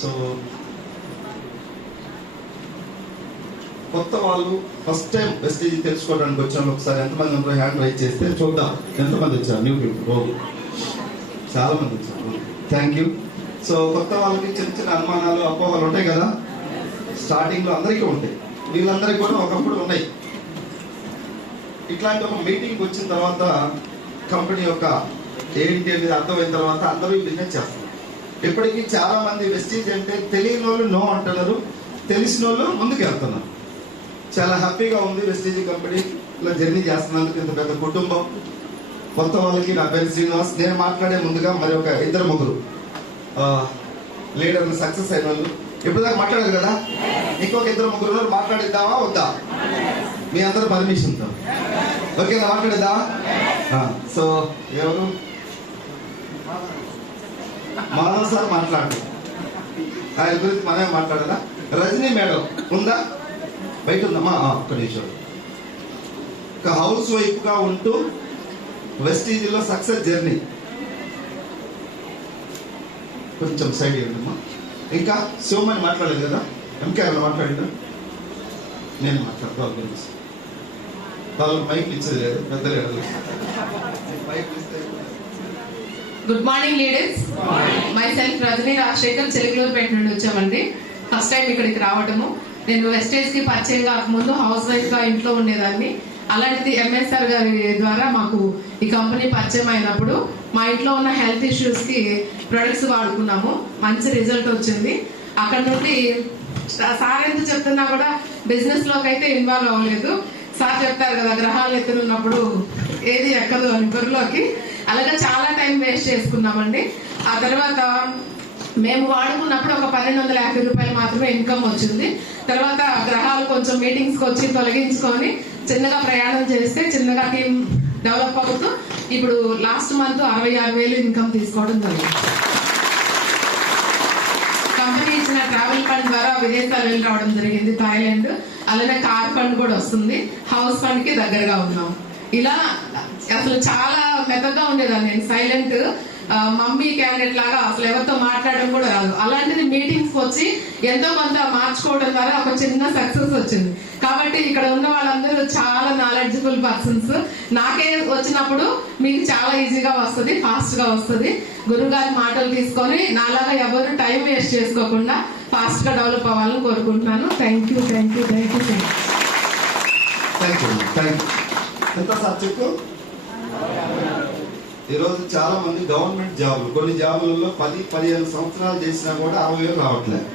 So కొత్త వాళ్ళు first time wastage తెలుసుకోవడానికి వచ్చాను. ఒకసారి ఎంతమంది ఉంటారో హ్యాండ్ రైజ్ చేస్తే చూద్దాం ఎంతమంది వచ్చారు. న్యూ పీపుల్ చాలా మంది వచ్చారు. Thank you. సో కొత్త వాళ్ళకి చిన్న చిన్న అనుమానాలు అపోహలు ఉంటాయి కదా, స్టార్టింగ్ లో అందరికీ ఉంటాయి. వీళ్ళందరికీ కూడా ఒకప్పుడు ఉన్నాయి. ఇట్లాంటి ఒక మీటింగ్ వచ్చిన తర్వాత కంపెనీ యొక్క ఏంటి అనేది అర్థమైన తర్వాత అందరూ బిజినెస్ చేస్తారు. ఇప్పటికీ చాలా మంది వెస్టేజ్ అంటే తెలియని వాళ్ళు నో అంటున్నారు, తెలిసిన వాళ్ళు ముందుకు వెళ్తున్నారు. చాలా హ్యాపీగా ఉంది వెస్టేజ్ కంపెనీలో జర్నీ చేస్తున్నందుకు. ఇంత పెద్ద కుటుంబం. కొత్త వాళ్ళకి నా పేరు శ్రీనివాస్. నేను మాట్లాడే ముందుగా మరి ఒక ఇద్దరు ముగ్గురు లీడర్లు సక్సెస్ అయిన వాళ్ళు ఇప్పుడు దాకా మాట్లాడారు కదా, ఇంకొక ఇద్దరు ముగ్గురు మాట్లాడిద్దామా వద్దా? మీ అందరూ పర్మిషన్తో ఓకేనా? మాట్లాడిద్దామా? సో ఎవరు? మాధవ్ సార్ మాట్లాడు. ఆయన గురించి మనమే మాట్లాడాలా? రజనీ మేడం ఉందా? బయట ఉందమ్మా? ఒక్క నిమిషం. ఒక హౌస్ వైఫ్ గా ఉంటూ వెస్టీజ్ లో సక్సెస్ జర్నీ. కొంచెం సైడ్ ఇవ్వండమ్మా. ఇంకా శివమని మాట్లాడలేదు కదా, ఎంకే ఎవరు మాట్లాడిందా? నేను మాట్లాడుతూ వాళ్ళకి మైక్ ఇచ్చేది లేదు, పెద్ద లీడర్లు. Good morning leaders. Myself Rajani Rajasekhar, Chilakaluripet నుండి వచ్చామండి. ఫస్ట్ టైం ఇక్కడికి రావటము. నేను వెస్టేజ్ కి పరిచయం కాకముందు హౌస్ వైఫ్ గా ఇంట్లో ఉండేదాన్ని. అలాంటిది ఎంఎస్ఆర్ గారి ద్వారా మాకు ఈ కంపెనీ పరిచయం అయినప్పుడు మా ఇంట్లో ఉన్న హెల్త్ ఇష్యూస్ కి ప్రొడక్ట్స్ వాడుకున్నాము. మంచి రిజల్ట్ వచ్చింది. అక్కడ నుండి సార్ ఎంత చెప్తున్నా కూడా బిజినెస్ లోకి అయితే ఇన్వాల్వ్ అవ్వలేదు. సార్ చెప్తారు కదా, గ్రహాలు ఎత్తున్నప్పుడు ఏది ఎక్కదు అని బుర్రలోకి. అలాగే చాలా టైం వేస్ట్ చేసుకున్నామండి. ఆ తర్వాత మేము వాడుకున్నప్పుడు ఒక 1250 రూపాయలు మాత్రమే ఇన్కమ్ వచ్చింది. తర్వాత గ్రహాలు కొంచెం మీటింగ్స్ కి వచ్చి తొలగించుకొని చిన్నగా ప్రయాణం చేస్తే చిన్నగా టీం డెవలప్ అవుతూ ఇప్పుడు లాస్ట్ మంత్ 66,000 ఇన్కమ్ తీసుకోవడం జరిగింది. కంపెనీ ఇచ్చిన ట్రావెల్ ఫండ్ ద్వారా విదేశాలు వెళ్ళి రావడం జరిగింది, థాయిలాండ్. అలానే కార్ ఫండ్ కూడా వస్తుంది. హౌస్ ఫండ్ కి దగ్గరగా ఉన్నాం. ఇలా అసలు చాలా మెత్తగా ఉండేదాన్ని నేను, సైలెంట్ మమ్మీ క్యాండిడేట్ లాగా. అసలు ఎవరితో మాట్లాడడం కూడా రాదు. అలాంటిది మీటింగ్స్ వచ్చి ఎంతో కొంత మార్చుకోవడం ద్వారా ఒక చిన్న సక్సెస్ వచ్చింది. కాబట్టి ఇక్కడ ఉన్న వాళ్ళందరూ చాలా నాలెడ్జబుల్ పర్సన్స్. నాకే వచ్చినప్పుడు మీకు చాలా ఈజీగా వస్తుంది, ఫాస్ట్ గా వస్తుంది. గురువు గారి మాటలు తీసుకొని నాలాగా ఎవరు టైం వేస్ట్ చేసుకోకుండా ఫాస్ట్ గా డెవలప్ అవ్వాలని కోరుకుంటున్నాను. Thank you, thank you, thank you, thank you, thank you. ఎంత సబ్జెక్టు? ఈరోజు చాలా మంది గవర్నమెంట్ జాబులు, కొన్ని జాబులలో 10-15 సంవత్సరాలు చేసినా కూడా 60,000 రావట్లేదు.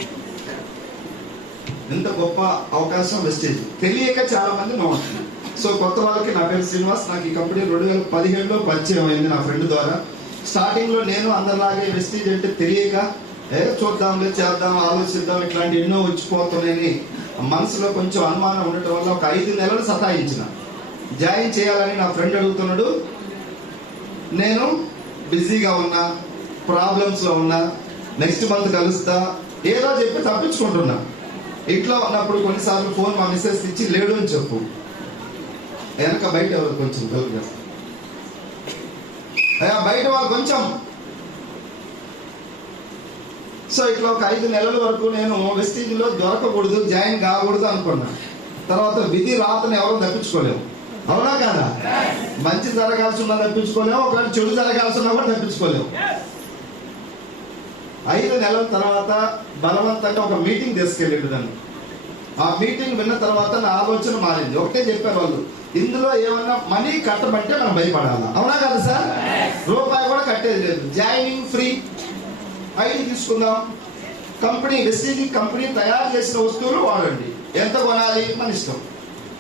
ఎంత గొప్ప అవకాశం వెస్టేజ్. తెలియక చాలా మంది నవ్వుతున్నారు. సో కొత్త వాళ్ళకి నా పేరు శ్రీనివాస్. నాకు ఈ కంపెనీ 2017లో పరిచయం అయింది నా ఫ్రెండ్ ద్వారా. స్టార్టింగ్ లో నేను అందరిలాగే వెస్టేజ్ అంటే తెలియక చూద్దాంలే, చేద్దాం, ఆలోచిద్దాం, ఇట్లాంటి ఎన్నో వచ్చిపోతున్నాయని మనసులో కొంచెం అనుమానం ఉండటం వల్ల ఒక 5 నెలలు సతాయించిన. జాయిన్ చేయాలని నా ఫ్రెండ్ అడుగుతున్నాడు. నేను బిజీగా ఉన్నా, ప్రాబ్లమ్స్ లో ఉన్నా, నెక్స్ట్ మంత్ కలుస్తా ఏదో చెప్పి తప్పించుకుంటున్నా. ఇంట్లో ఉన్నప్పుడు కొన్నిసార్లు ఫోన్ మా మిస్సెస్ ఇచ్చి లేడు అని చెప్పు, వెనక బయట ఎవరు కొంచెం కలుగు చేస్తారు, బయట వాళ్ళు కొంచెం. సో ఇట్లా ఒక 5 నెలల వరకు నేను వెస్టీజ్ లో దొరకకూడదు, జాయిన్ కాకూడదు అనుకున్నా. తర్వాత విధి రాతను ఎవరు తప్పించుకోలేము, అవునా కాదా? మంచి జరగాల్సి ఉన్నా తప్పించుకోలేము, ఒకవేళ చెడు జరగాల్సి ఉన్నా కూడా తప్పించుకోలేము. 5 నెలల తర్వాత బలవంతంగా ఒక మీటింగ్ తీసుకెళ్ళాడు నన్ను. ఆ మీటింగ్ విన్న తర్వాత నా ఆలోచన మారింది. ఒకటే చెప్పారు వాళ్ళు, ఇందులో ఏమన్నా మనీ కట్టమంటే మనం భయపడాలా, అవునా కదా సార్? రూపాయి కూడా కట్టేది లేదు, జాయినింగ్ ఫ్రీ. 5 తీసుకుందాం. కంపెనీ వెస్టీజ్ కంపెనీ తయారు చేసిన వస్తువులు వాడండి. ఎంత కొనాలి మన ఇష్టం.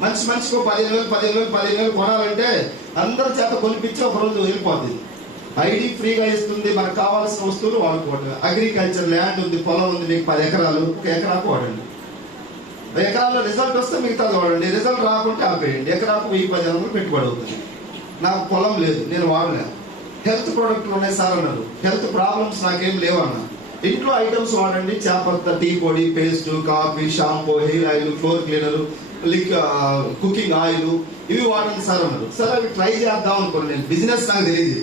మనిషికో 15,000 కొనాలంటే అందరి చేత కొనిపించి ఒక రోజు వెళ్ళిపోతుంది. ఐడి ఫ్రీగా ఇస్తుంది. మనకు కావాల్సిన వస్తువులు వాడుకోవడం. అగ్రికల్చర్ ల్యాండ్ ఉంది, పొలం ఉంది, మీకు 10 ఎకరాలు, 1 ఎకరాకు వాడండి. 1 ఎకరాల్లో రిజల్ట్ వస్తే మిగతాది వాడండి. రిజల్ట్ రాకుంటే ఆపేయండి. ఎకరాకు 1000-1500 పెట్టుబడి అవుతుంది. నాకు పొలం లేదు, నేను వాడలే. హెల్త్ ప్రొడక్ట్లు ఉన్నాయి సార్ అన్నారు. హెల్త్ ప్రాబ్లమ్స్ నాకేం లేవు అన్నా. ఇంట్లో ఐటమ్స్ వాడండి. చేపత్త, టీ పొడి, paste, coffee, shampoo, hair oil, floor cleaner, cooking oil, ఇవి వాడండి సార్ అన్నారు. సరే అవి ట్రై చేద్దాం అనుకోండి. నేను బిజినెస్ నాకు తెలియదు.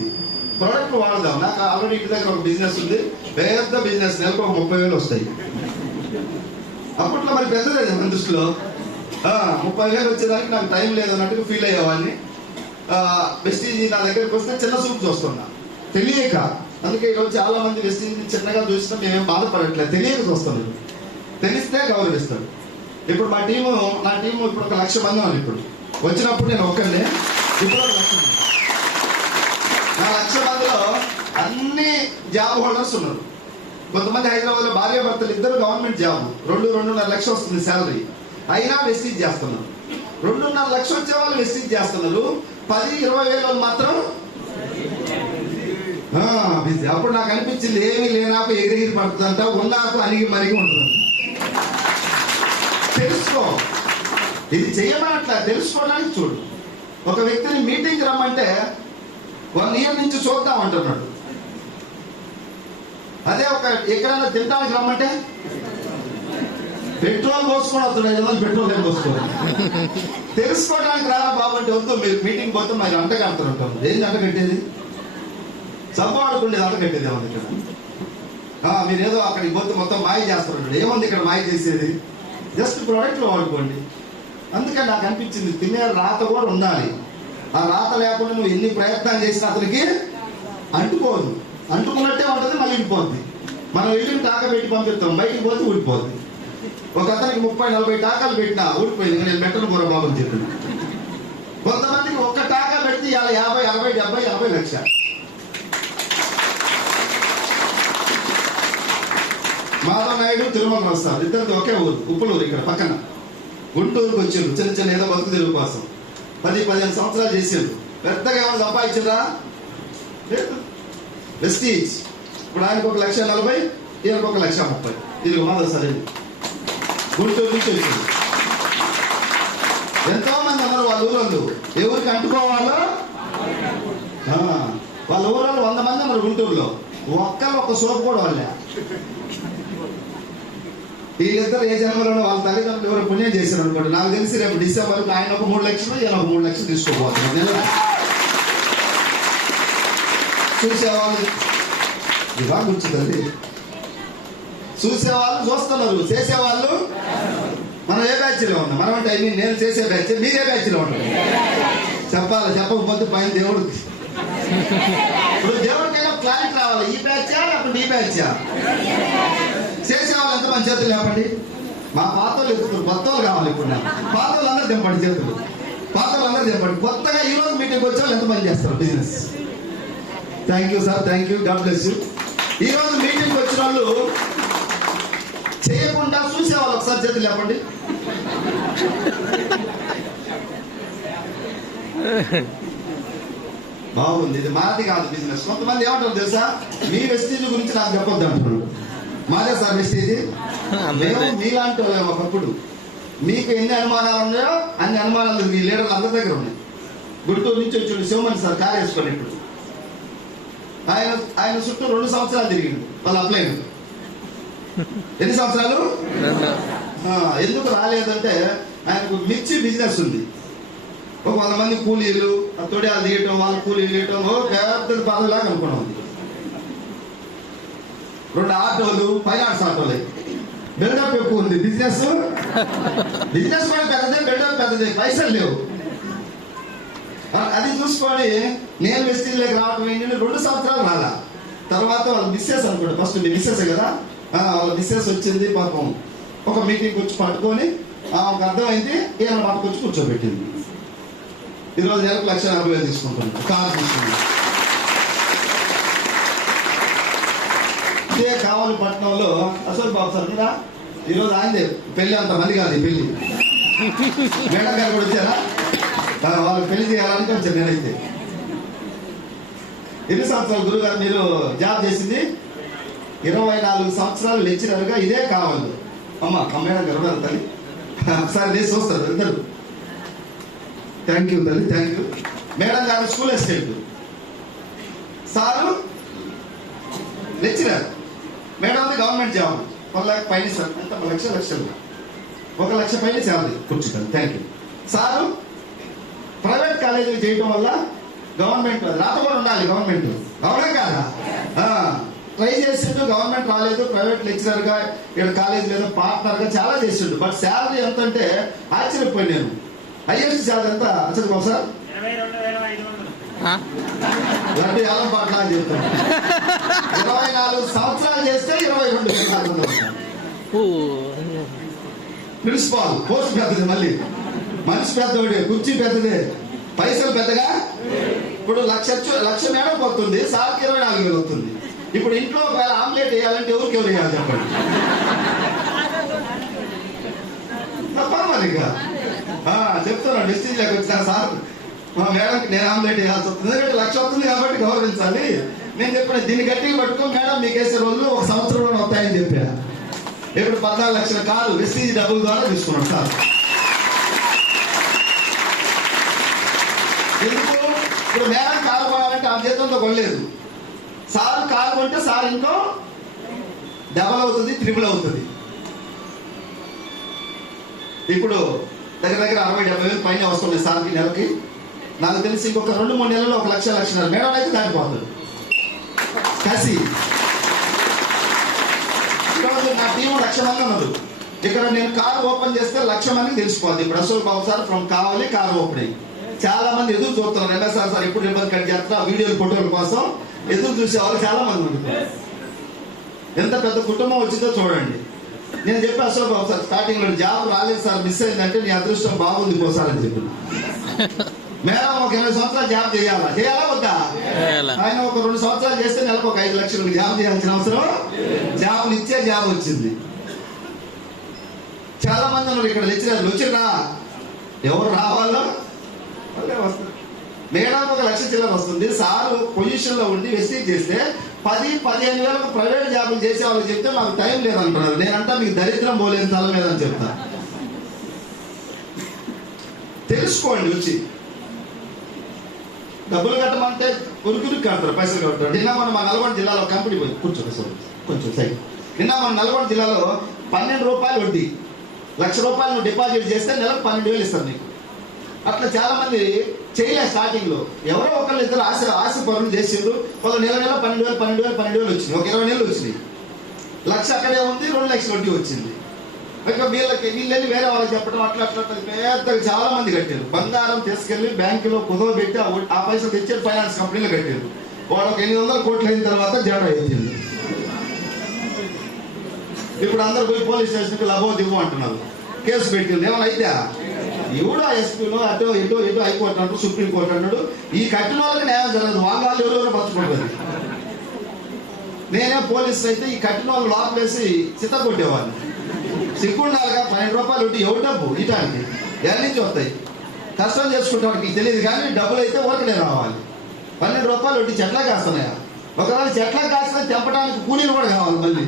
ప్రోడక్ట్ వాడదాం. నాకు ఆల్రెడీ ఇంటి దగ్గర ఒక బిజినెస్ ఉంది, పెద్ద బిజినెస్, నెలకు ఒక 30,000 వస్తాయి. అప్పట్లో మరి పెద్దదే మన దృష్టిలో. 30,000 వచ్చేదానికి నాకు టైం లేదన్నట్టుగా ఫీల్ అయ్యేవాడిని. వెస్టీజ్ నా దగ్గరికి వస్తే చిన్న చూపు చూస్తున్నా, తెలియక. అందుకే ఈరోజు చాలా మంది వెస్టీజ్ చిన్నగా చూసినా మేమేం బాధపడట్లేదు, తెలియక చూస్తున్నాం. తెలిస్తే గౌరవిస్తాడు. ఇప్పుడు నా టీము ఇప్పుడు 1,00,000 మంది ఉన్నారు. ఇప్పుడు వచ్చినప్పుడు నేను ఒక్కడే, ఇప్పుడు 1,00,000 మంది. నా 1,00,000 మందిలో అన్ని జాబ్ హోల్డర్స్ ఉన్నారు. కొంతమంది హైదరాబాద్ లో భార్య భర్తలు ఇద్దరు గవర్నమెంట్ జాబ్, 2-2.5 లక్షలు వస్తుంది శాలరీ, అయినా వెస్టీజ్ చేస్తున్నారు. 2.5 లక్షలు వచ్చే వాళ్ళు వెస్టీజ్ చేస్తున్నారు, 10-20 వేల మాత్రం బిజీ. అప్పుడు నాకు అనిపించింది, ఏమీ లేనాకు ఎగిరిగిరి పడుతుందంట, ఉన్నాకు అనిగి మరిగి ఉంటుంది. తెలుసుకో, ఇది చేయమనట్లా, తెలుసుకోవడానికి చూడు. ఒక వ్యక్తిని మీటింగ్ రమ్మంటే 1 ఇయర్ నుంచి చూద్దాం అంటున్నాడు. అదే ఒక ఎక్కడైనా తినడానికి రమ్మంటే పెట్రోల్ పోసుకొని వస్తాడు, 5 వందలు పెట్రోల్ ఏం పోసుకోవాలి. తెలుసుకోవడానికి రారా బాబు అంటే వద్దు, మీరు మీటింగ్ పోతే మరి అంట కడతారు. ఏంటి అంట కట్టేది? సబ్బు ఆడుకుండేది అంట కట్టేది ఏమన్నా ఇక్కడ? మీరేదో అక్కడికి పోతే మొత్తం మాయ చేస్తారు. ఏముంది ఇక్కడ మాయ చేసేది? జస్ట్ ప్రోడక్ట్లో వాడుకోండి. అందుకని నాకు అనిపించింది, తినే రాత కూడా ఉండాలి. ఆ రాత లేకుండా నువ్వు ఎన్ని ప్రయత్నాలు చేసినా అతనికి అంటుకోదు. అంటుకున్నట్టే ఉంటుంది, మళ్ళీ విడిపోద్ది. మనం వెళ్ళి టాకా పెట్టి పంపిస్తాం, బయటికి పోతే ఊడిపోద్ది. ఒక అతనికి 30-40 టాకాలు పెట్టినా ఊడిపోయింది. నేను పెట్టను పోరా బాబు అని చెప్పిన. కొంతమందికి ఒక్క టాకా పెడితే 50, 60, 70, 80 లక్ష. మాధవ్ నాయుడు తిరుమల వస్తారు, ఇద్దరికి ఒకే ఊరు, ఉప్పులూరు ఇక్కడ పక్కన. గుంటూరుకు వచ్చారు చిన్న ఏదో బతుకు తెరుగు కోసం. 10-15 సంవత్సరాలు చేసారు. పెద్దగా ఏమైనా సంపాదించరా? లేదు. వెస్టీజ్ ఇప్పుడు ఆయనకు 1,40,000, ఈయనకు 1,30,000. ఇది మాధవ్ సరే గుంటూరు నుంచి వచ్చింది. ఎంతో మంది అన్నారు వాళ్ళ ఊరోళ్ళు, ఎవరికి అంటుకోవాలో వాళ్ళ ఊరోళ్ళు 100 మంది అన్నారు గుంటూరులో. ఒక్క సోపు కూడా వాళ్ళే. వీళ్ళిద్దరు ఏ జన్మలో వాళ్ళ తల్లిదండ్రులు ఎవరు పుణ్యం చేశారు అనుకోండి. నాకు తెలిసి రేపు డిసెంబర్కి ఆయన ఒక 3 లక్షలు, ఈయన ఒక 3 లక్షలు తీసుకోబోతున్నారు. చూసేవాళ్ళు ఇలా కూర్చుందండి, చూసేవాళ్ళు చూస్తున్నారు, చేసేవాళ్ళు. మనం ఏ బ్యాచ్లో ఉన్నాం? మనం అంటే నేను చేసే బ్యాచ్, మీరే బ్యాచ్లో ఉంటాం. చెప్పాలి, చెప్పకపోతే పైన దేవుడికి. ఇప్పుడు దేవుడికైనా క్లారిటీ రావాలి, ఈ బ్యాచా లేకపోతే ఈ బ్యాచా? చేసేవాళ్ళు ఎంతమంది చేతులు లేపండి. మా పాత వాళ్ళు ఎత్తుతారు, కొత్త వాళ్ళు కావాలి. ఇప్పుడు పాత వాళ్ళందరూ దింపండి చేతులు, పాత వాళ్ళందరూ దింపండి. కొత్తగా ఈ రోజు మీటింగ్ వచ్చే వాళ్ళు ఎంతమంది చేస్తారు business? Thank you sir, thank you, God bless you. ఈ రోజు మీటింగ్ వచ్చిన వాళ్ళు చేయకుండా చూసేవాళ్ళు ఒకసారి చేతులు లేపండి. బాగుంది, ఇది మాది కాదు బిజినెస్. కొంతమంది ఏమంటారు తెలుసా, మీ వెస్టీజ్ గురించి నాకు చెప్పొద్దు అంటున్నాడు. మాదే సార్ వెస్టీజ్. మేము మీలాంటి వాళ్ళం. ఒకప్పుడు మీకు ఎన్ని అనుమానాలు ఉన్నాయో అన్ని అనుమానాలు మీ లీడర్లు అందరి దగ్గర ఉన్నాయి. గుంటూరు నుంచి వచ్చి శివమణి సార్ కార్ వేసుకోండి. ఇప్పుడు ఆయన చుట్టూ 2 సంవత్సరాలు తిరిగిండు వాళ్ళు అప్లై. ఎన్ని సంవత్సరాలు? ఎందుకు రాలేదంటే ఆయనకు మిర్చి బిజినెస్ ఉంది. ఒక 100 మంది కూలీలు, తొడియాలు తీయటం, వాళ్ళ కూలీలు తీయటం, పెద్ద పదవిలాగా అనుకున్నాం. 2 ఆటోలు, ఫైనాన్స్ ఆటోలు. బిల్డప్ ఎక్కువ ఉంది. బిజినెస్ కూడా పెద్దదే, బిల్డప్ పెద్దదే, పైసలు లేవు. అది చూసుకొని నేను వెస్టీజ్లోకి రావటం ఏంటంటే 2 సంవత్సరాలు రాలా. తర్వాత వాళ్ళ మిస్సెస్ అనుకోండి, ఫస్ట్ మీ మిస్సెస్ కదా, వాళ్ళ మిస్సెస్ వచ్చింది. పాపం ఒక మీటింగ్ వచ్చి పట్టుకొని ఒక అర్థమైంది, ఈయన పట్టుకొచ్చి కూర్చోబెట్టింది. ఈరోజు నెలకు 1,40,000 తీసుకుంటుంది, కారు తీసుకుంది. ఇదే కావాలి పట్టణంలో అశోక్ బాబు సార్ కూడా ఈరోజు ఆయనదే పెళ్లి. అంతమంది కాదు ఈ పెళ్లి. మేడం గారు కూడా వచ్చారా? వాళ్ళకి పెళ్లి చేయాలని వచ్చారు. నేనైతే ఎన్ని సంవత్సరాలు గురుగారు మీరు జాబ్ చేసింది? 24 సంవత్సరాలు లెక్చరర్గా ఇదే కావాలి. అమ్మ మేడం గారు ఉన్నారు తల్లి, ఒకసారి నేను చూస్తారు ఇద్దరు. థ్యాంక్ యూ తల్లి, థ్యాంక్ యూ. మేడం గారు school assistant, sir lecturer. Madam government job 1 లక్ష పైన సార్, అంటే 1 లక్షలు 1 లక్ష పైన శాలరీ కూర్చుంటాను. Thank you. సారు ప్రైవేట్ కాలేజీలు చేయడం వల్ల గవర్నమెంట్ రాత కూడా ఉండాలి. గవర్నమెంట్ అవునా కాదా? ట్రై చేసిండు, గవర్నమెంట్ రాలేదు, ప్రైవేట్ లెక్చరర్ గా ఇక్కడ కాలేజ్ లేదా పార్ట్నర్ గా చాలా చేసిండు. బట్ శాలరీ ఎంత అంటే ఆశ్చర్యపోయి నేను. హైయెస్ట్ శాలరీ ఎంత అసలు సార్? 22,500. ఎలా పాటలు అని చెప్తాను. 24 సంవత్సరాలు చేస్తే 22,500. ప్రిన్సిపాల్ పోస్ట్ పెద్దది, మళ్ళీ మనిషి పెద్దోడే, కుర్చీ పెద్దదే, పైసలు పెద్దగా. ఇప్పుడు లక్ష మేడం పోతుంది, సార్కి 24,000 వస్తుంది. ఇప్పుడు ఇంట్లో ఒకవేళ ఆమ్లెట్ వేయాలంటే ఎవరికి ఎవరు వేయాలి చెప్పండి? తప్పదు మరి. ఇక చెప్తున్నాను, డిస్ట్రిక్ట్ లెక్క వచ్చిన సార్ మా మేడంకి నేను ఆమ్లెట్ వేయాల్సి వస్తుంది, ఎందుకంటే 1,00,000 వస్తుంది కాబట్టి గౌరవించాలి. నేను చెప్పిన దీన్ని గట్టిగా పట్టుకో మేడం, మీకు వేసే రోజులు 1 సంవత్సరంలో వస్తాయని చెప్పా. ఇప్పుడు 14 లక్షల కారు వెస్టీజ్ డబ్బుల ద్వారా తీసుకున్నాడు సార్. ఎందుకు? ఇప్పుడు మేడం కారు కొనాలంటే ఆ జీతంతో కొనలేదు. సార్ కారు కొంటే సార్ ఇంకో డబల్ అవుతుంది, ట్రిపుల్ అవుతుంది. ఇప్పుడు దగ్గర 60-70 వేలు పైన వస్తుంది సార్కి నెలకి. నాకు తెలిసి ఇంకొక 2-3 నెలల్లో 1,00,000 మేడం అయితే దాటిపోతుంది. కసి నా టీం 1,00,000 మంది ఉన్నారు. ఇక్కడ నేను కారు ఓపెన్ చేస్తే 1,00,000 మందికి తెలిసిపోద్ది. ఇప్పుడు అశోక్ బాబు సార్ ఫ్రమ్ కావాలి కారు ఓపెనింగ్. చాలా మంది ఎదురు చూస్తున్నారు, ఎంఎస్ఆర్ సార్ ఎప్పుడు రిబ్బన్ కట్ చేస్తా వీడియోలు ఫోటోల కోసం ఎదురు చూసేవాళ్ళు చాలా మంది ఉన్నారు. ఎంత పెద్ద కుటుంబం వచ్చిందో చూడండి. నేను చెప్పి అశోక్ బాబు సార్ స్టార్టింగ్ లో జాబ్ రాలేదు సార్, మిస్ అయిందంటే నీ అదృష్టం బాగుంది పోసాలని చెప్పి. మేడం ఒక 20 సంవత్సరాలు జాబ్ చేయాలా వద్దా? ఆయన ఒక 2 సంవత్సరాలు చేస్తే నెలకు ఒక 5 లక్షలకు జాబ్ చేయాల్సిన అవసరం, జాబ్ ఇచ్చే జాబ్ వచ్చింది. చాలా మంది ఉన్నారు ఇక్కడ లెక్చరర్లు. వచ్చిరా ఎవరు రావాలో వాళ్ళే వస్తారు. మేడం ఒక 1,00,000 చిల్లర వస్తుంది. సార్ పొజిషన్ లో ఉండి వెస్టీజ్ చేస్తే 10-15 వేలకు ప్రైవేట్ జాబులు చేసే వాళ్ళకి చెప్తే మాకు టైం లేదంటున్నారు. నేనంటా మీకు దరిద్రం పోలేని తల లేదని చెప్తా. తెలుసుకోండి. వచ్చి డబ్బులు కట్టమంటే ఉరికి కడతారు, పైసలు కడతారు. నిన్న మన నల్గొండ జిల్లాలో కంపెనీ పోయి కొంచెం సైడ్. నిన్న మన నల్గొండ జిల్లాలో 12 రూపాయలు వడ్డీ, 1,00,000 రూపాయలు నువ్వు డిపాజిట్ చేస్తే నెలకు 12,000 ఇస్తారు నీకు. అట్లా చాలా మంది చేయలే స్టార్టింగ్ లో. ఎవరో ఒకళ్ళు ఇద్దరు ఆశ పనులు చేసిండ్రు. వాళ్ళు నెల 12,000 వచ్చింది. ఒక 20 నెలలు వచ్చినాయి. 1,00,000 అక్కడే ఉంది, 2,00,000 వడ్డీ వచ్చింది. ఇంకా వీళ్ళని వేరే వాళ్ళకి చెప్పడం అట్లా పెద్దగా చాలా మంది కట్టారు. బంగారం తీసుకెళ్లి బ్యాంకులో కుదవబెట్టి ఆ పైసలు తెచ్చారు, ఫైనాన్స్ కంపెనీలో కట్టారు. వాడు ఒక 800 కోట్లు అయిన తర్వాత జడ అయిపోయింది. ఇప్పుడు అందరు పోయి పోలీస్ స్టేషన్కి లబో దివ్వు అంటున్నారు, కేసు పెట్టింది. ఏమైనా అయితే ఎవడో ఎస్పీలో అటో ఇటో హైకోర్టు అంటారు, సుప్రీంకోర్టు అన్నాడు. ఈ కట్టిన వాళ్ళకి న్యాయం జరగదు, వాళ్ళు ఎవరెవరో పంచుకుంటారు. నేనే పోలీసు అయితే ఈ కట్టిన వాళ్ళు లోపలేసి చిత్త కొట్టేవాడిని. సిగ్గుండాలిగా 12 రూపాయలు ఉంటే ఎవరు డబ్బు ఇటానికి ఎక్కడి నుంచి వస్తాయి? కష్టం చేసుకుంటే వాడికి తెలియదు, కానీ డబ్బులు అయితే ఊరకనే రావాలి. 12 రూపాయలు ఉంటే చెట్లా కాస్తున్నాయా? ఒకవేళ చెట్లా కాసిన తెంపడానికి కూలీలు కూడా కావాలి మళ్ళీ.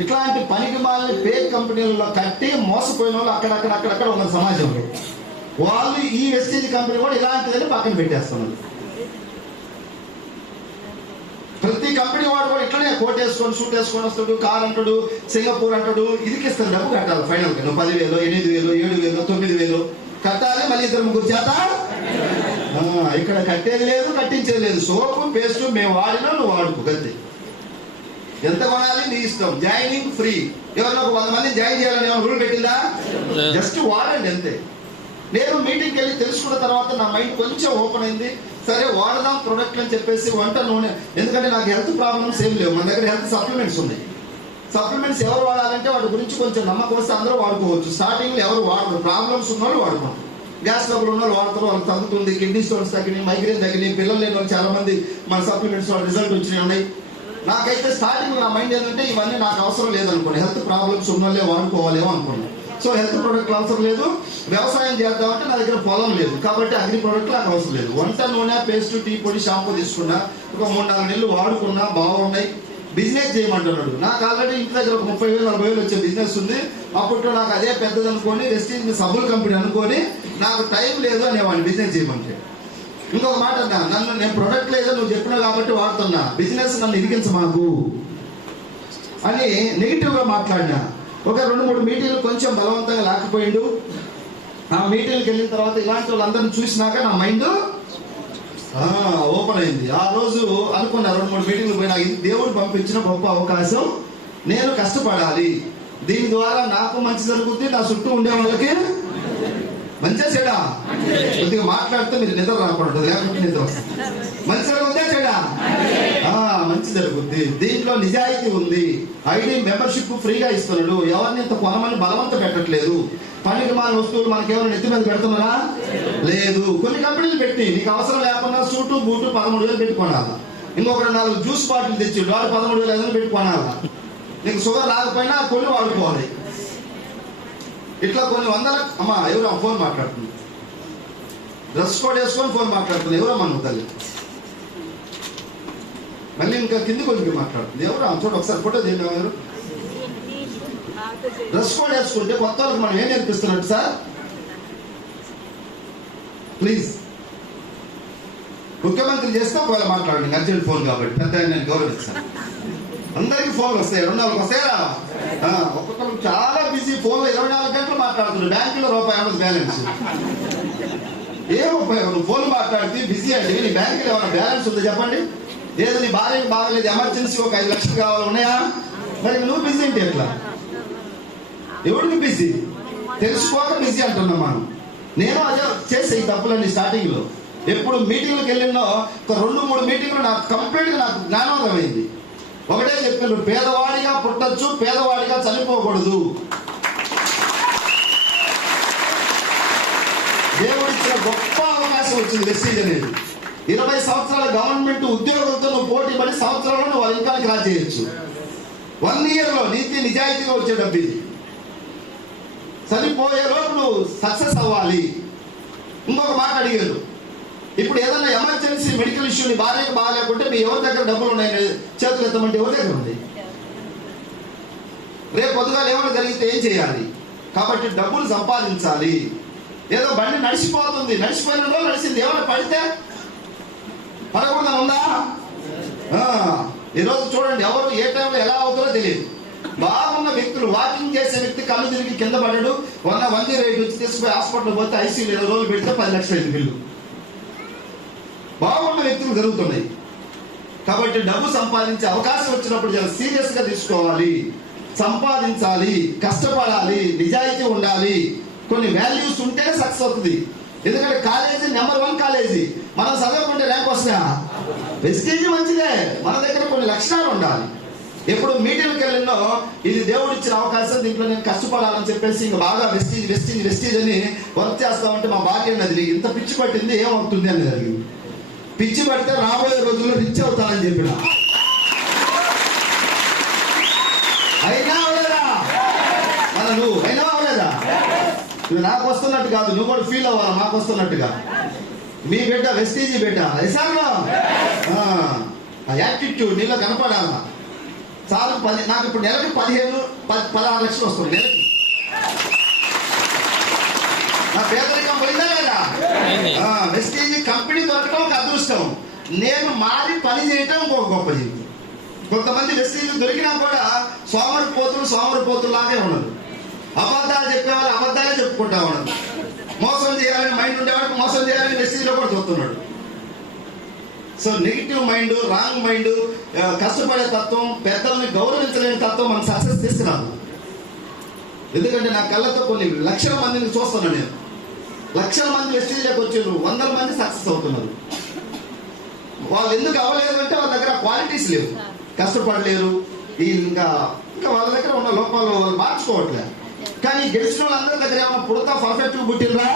ఇట్లాంటి పనికి మాలని పేక్ కంపెనీలలో కట్టి మోసపోయిన వాళ్ళు అక్కడక్కడ ఉన్న సమాజంలో వాళ్ళు ఈ వెస్టేజ్ కంపెనీ కూడా ఇలాంటిదని పక్కన పెట్టేస్తున్నారు. ప్రతి కంపెనీ వాడు కూడా ఇట్లనే కోట్ వేసుకొని సూట్ వేసుకొని వస్తాడు, కార్ అంటాడు, సింగపూర్ అంటాడు. ఇదికి ఇస్తాడు, డబ్బు కట్టాలి. ఫైనల్ గా 10,000, 8,000, 7,000, 9,000 కట్టాలి. మళ్ళీ 2-3 చేత ఇక్కడ కట్టేది లేదు, కట్టించేది లేదు. సోపు పేస్ట్ మేము వాడినా నువ్వు వాడుకో గంతే. ఎంత కొనాలి నీ ఇష్టం. Joining free. ఎవరైనా 100 మంది జాయిన్ చేయాలని ఏమైనా రూల్ పెట్టిందా? జస్ట్ వాడండి అంతే. నేను మీటింగ్కి వెళ్ళి తెలుసుకున్న తర్వాత నా మైండ్ కొంచెం ఓపెన్ అయింది. సరే వాడదాం ప్రొడక్ట్ అని చెప్పేసి వంట నూనె, ఎందుకంటే నాకు హెల్త్ ప్రాబ్లమ్స్ ఏం లేవు. మన దగ్గర హెల్త్ సప్లిమెంట్స్ ఉన్నాయి. సప్లిమెంట్స్ ఎవరు వాడాలంటే వాటి గురించి కొంచెం నమ్మకం వస్తే అందరూ వాడుకోవచ్చు. స్టార్టింగ్ లో ఎవరు వాడరు, ప్రాబ్లమ్స్ ఉన్న వాళ్ళు వాడుకోండి. గ్యాస్ ట్రబుల్ ఉన్న వాళ్ళు వాడతారు, వాళ్ళకి తగ్గుతుంది. కిడ్నీ స్టోన్స్ తగ్గినాయి, మైగ్రేన్ తగ్గినాయి. పిల్లలు లేని వాళ్ళు చాలా మంది మన సప్లిమెంట్స్ రిజల్ట్ వచ్చినాయి ఉన్నాయి. నాకైతే స్టార్టింగ్ నా మైండ్ ఏంటంటే ఇవన్నీ నాకు అవసరం లేదనుకోండి. హెల్త్ ప్రాబ్లమ్స్ ఉన్న వాళ్ళే వాడుకోవాలేమో అనుకున్నాను. సో హెల్త్ ప్రొడక్ట్లు అవసరం లేదు. వ్యవసాయం చేద్దామంటే నా దగ్గర పొలం లేదు కాబట్టి అగ్రి ప్రొడక్ట్లు నాకు అవసరం లేదు. వంట నూనె, పేస్ట్, టీ పొడి, షాంపూ తీసుకున్నా, ఒక 3-4 నెలలు వాడుకున్నా, బాగున్నాయి. బిజినెస్ చేయమంటున్నాడు. నాకు ఆల్రెడీ ఇంటి దగ్గర ఒక 30,000-40,000 వచ్చే బిజినెస్ ఉంది. అప్పట్లో నాకు అదే పెద్దది అనుకోని వెస్టీజ్ సబ్బుల కంపెనీ అనుకోని నాకు టైం లేదు అనేవాడిని బిజినెస్ చేయమంటే. ఇంకొక మాట అన్నా, నన్ను నేను ప్రొడక్ట్ లేదో నువ్వు చెప్పినావు కాబట్టి వాడుతున్నా, బిజినెస్ నన్ను ఇరికించ మాకు అని నెగిటివ్ గా మాట్లాడినా. ఒక 2-3 మీటింగ్లు కొంచెం బలవంతంగా లేకపోయిండు. ఆ మీటింగ్కి వెళ్ళిన తర్వాత ఇలాంటి వాళ్ళందరినీ చూసినాక నా మైండ్ ఓపెన్ అయింది. ఆ రోజు అనుకున్నా 2-3 మీటింగ్లు పోయినా, ఇది దేవుడు పంపించిన గొప్ప అవకాశం, నేను కష్టపడాలి, దీని ద్వారా నాకు మంచి జరుగుద్ది, నా చుట్టూ ఉండే వాళ్ళకి మంచిగా చెడా. కొద్దిగా మాట్లాడితే మీరు నిద్ర రాకూడదు, లేకపోతే నిద్ర వస్తుంది. మంచి జరుగుద్దే చెడా? మంచి జరుగుద్ది. దీంట్లో నిజాయితీ ఉంది. ఐడి మెంబర్షిప్ ఫ్రీగా ఇస్తున్నాడు. ఎవరిని ఇంత కొనమని బలవంత పెట్టట్లేదు. పనికి మన వస్తువులు మనకేమైనా నెత్తి మీద పెడుతున్నారా? లేదు. కొన్ని కంపెనీలు పెట్టి నీకు అవసరం లేకుండా సూటు బూటు 13,000 పెట్టి కొనాలా. ఇంకొకటి 4 జ్యూస్ బాటిల్ తెచ్చి వాడు 13,500 పెట్టి కొనాలా. నీకు షుగర్ రాకపోయినా కొన్ని వాడుకోవాలి. ఇట్లా కొన్ని వందల అమ్మా ఎవరో ఫోన్ మాట్లాడుతుంది, డ్రెస్ కోడ్ వేసుకొని ఫోన్ మాట్లాడుతుంది. ఎవరమ్మా నువ్వు తల్లి? మళ్ళీ ఇంకా కిందికి వచ్చి మాట్లాడుతుంది. ఎవరు చూడ ఒకసారి ఫోటో తీయండి. ఎవరు డ్రెస్ కోడ్ వేసుకుంటే కొత్త వాళ్ళకి మనం ఏం నేర్పిస్తున్నట్టు సార్? ప్లీజ్ ముఖ్యమంత్రి చేస్తే ఒకవేళ మాట్లాడండి, అర్జెంట్ ఫోన్ కాబట్టి పెద్ద నేను గౌరవిస్తాను. అందరికీ ఫోన్లు వస్తాయి, 2 నెలలకు వస్తాయా? ఒక్కొక్కరు చాలా బిజీ, ఫోన్లో 24 గంటలు మాట్లాడుతున్నారు. బ్యాంకులో రూపాయి బ్యాలెన్స్ ఏం ఉపయోగం? ఫోన్ మాట్లాడితే బిజీ అంటే నీ బ్యాంకులో ఏమైనా బ్యాలెన్స్ ఉందో చెప్పండి. ఏదో నీ భార్యకి బాగలేదు, ఎమర్జెన్సీ ఒక 5 లక్షలు కావాలి, ఉన్నాయా? మరి నువ్వు బిజీ అంటే ఎట్లా? ఎవరికి బిజీ? తెలుసుకోక బిజీ అంటున్నాం మనం. నేను అదే చేసే ఈ తప్పులన్నీ స్టార్టింగ్ లో ఎప్పుడు మీటింగ్లకు వెళ్ళినో ఒక 2-3 మీటింగ్లు నాకు కంప్లీట్గా నాకు జ్ఞానోదయం అయింది. ఒకటే చెప్పాను, పేదవాడిగా పుట్టచ్చు, పేదవాడిగా చనిపోకూడదు. దేవుడిచ్చిన గొప్ప అవకాశం వచ్చింది వెస్టీజ్ అనేది. 20 సంవత్సరాల గవర్నమెంట్ ఉద్యోగులతో నువ్వు పోటీ పడి సంవత్సరంలో నువ్వు వాళ్ళ ఇంకానికి రా చేయొచ్చు. 1 ఇయర్లో నీతి నిజాయితీగా వచ్చే డబ్బు ఇది. చనిపోయే లోపు నువ్వు సక్సెస్ అవ్వాలి. ఇంకొక మాట అడిగారు, ఇప్పుడు ఏదైనా ఎమర్జెన్సీ మెడికల్ ఇష్యూ నీ భార్యకు బాగాలేకుంటే మీ ఎవరి దగ్గర డబ్బులు ఉన్నాయి చేతులు ఎత్తమంటే ఎవరి దగ్గర ఉంది? రేపు పొద్దుగా ఏమైనా జరిగితే ఏం చేయాలి? కాబట్టి డబ్బులు సంపాదించాలి. ఏదో బండి నడిచిపోతుంది, నడిచిపోయిన రోజు నడిచింది, ఏమైనా పడితే పడకూడదని ఉందా? ఈరోజు చూడండి, ఎవరు ఏ టైంలో ఎలా అవుతారో తెలియదు. బాగున్న వ్యక్తులు, వాకింగ్ చేసే వ్యక్తి కళ్ళు తిరిగి కింద పడ్డాడు, 108 వచ్చి తీసుకుపోయి హాస్పిటల్ పోతే ఐసీయూలో 20 రోజులు పెడితే 10 లక్షలు బిల్లు. బాగున్న వ్యక్తులు జరుగుతున్నాయి. కాబట్టి డబ్బు సంపాదించే అవకాశం వచ్చినప్పుడు చాలా సీరియస్ గా తీసుకోవాలి, సంపాదించాలి, కష్టపడాలి, నిజాయితీ ఉండాలి. కొన్ని వాల్యూస్ ఉంటేనే సక్సెస్ అవుతుంది. ఎందుకంటే కాలేజీ నెంబర్ 1 కాలేజీ, మనం చదవకుంటే ర్యాంక్ వస్తా. వెస్టీజ్ మంచిదే, మన దగ్గర కొన్ని లక్షణాలు ఉండాలి. ఎప్పుడు మీటింగ్కి వెళ్ళినో ఇది దేవుడు ఇచ్చిన అవకాశం, దీంట్లో నేను కష్టపడాలని చెప్పేసి ఇంకా బాగా వెస్టీజ్ వెస్టీజ్ వెస్టీజ్ అని వర్క్ చేస్తామంటే మా భార్య అన్నది ఇంత పిచ్చి పట్టింది ఏమవుతుంది అని జరిగింది. పిచ్చి పడితే రాబోయే రోజుల్లో రిచ్ అవుతానని చెప్పిన. అయినా అవలేదా? నువ్వు అయినా అవలేదా? నువ్వు నాకు వస్తున్నట్టు కాదు, నువ్వు కూడా ఫీల్ అవ్వాలి మాకు వస్తున్నట్టుగా. మీ బిడ్డ వెస్టీజీ బిడ్డ ఎసార్లో యాటిట్యూడ్ నీలో కనపడాలా. చాలు నాకు ఇప్పుడు నెలకి 15-16 లక్షలు వస్తుంది నెలకి. నా పేదరికం పోయిందా లేదా? వెస్టీజీ కంపెనీ దొరకడం ఒక అదృష్టం, నేను మారి పని చేయటం ఇంకొక గొప్ప జీవితం. కొంతమంది వెస్టీజీ దొరికినా కూడా సోమరిపోతులు లాగే ఉండదు. అబద్ధాలు చెప్పేవాళ్ళు అబద్ధాలే చెప్పుకుంటా ఉండదు. మోసం చేయాలని మైండ్ ఉండేవాడికి మోసం చేయాలని వెస్టీజీలో కూడా చూస్తున్నాడు. So negative mind, wrong mind, కష్టపడే తత్వం, పెద్దల్ని గౌరవించలేని తత్వం మనం సక్సెస్ తీసుకురాము. ఎందుకంటే నా కళ్ళతో కొన్ని లక్షల మందిని చూస్తున్నాను నేను. లక్షల మంది వెస్టీజ్లోకి వచ్చారు, 100 మంది సక్సెస్ అవుతున్నారు. వాళ్ళు ఎందుకు అవ్వలేదు అంటే వాళ్ళ దగ్గర క్వాలిటీస్ లేవు, కష్టపడలేరు, ఇంకా వాళ్ళ దగ్గర ఉన్న లోపాలు వాళ్ళు మార్చుకోవట్లేదు. కానీ గెలిచిన వాళ్ళందరి దగ్గర ఏమో పుడతా పర్ఫెక్ట్గా పుట్టినరా?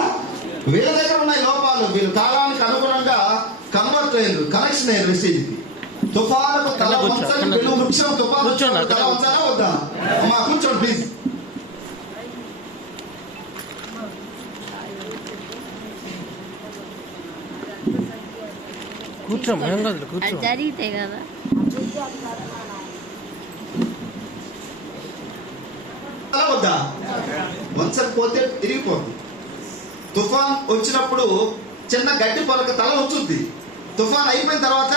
వీళ్ళ దగ్గర ఉన్న లోపాలు వీళ్ళు కాలానికి అనుగుణంగా కన్వర్ట్ అయ్యారు, కనెక్షన్ అయ్యారు వెస్టీజ్కి. తుఫానుకు తల వంచని పెను వృక్షం తుఫాను తల వంచాలా వద్దా? అమ్మా కూర్చోండి ప్లీజ్. జరిగితే కదా వద్దా? వంచకపోతే తిరిగిపోతుంది. తుఫాన్ వచ్చినప్పుడు చిన్న గడ్డి పలక తల వచ్చుద్ది, తుఫాన్ అయిపోయిన తర్వాత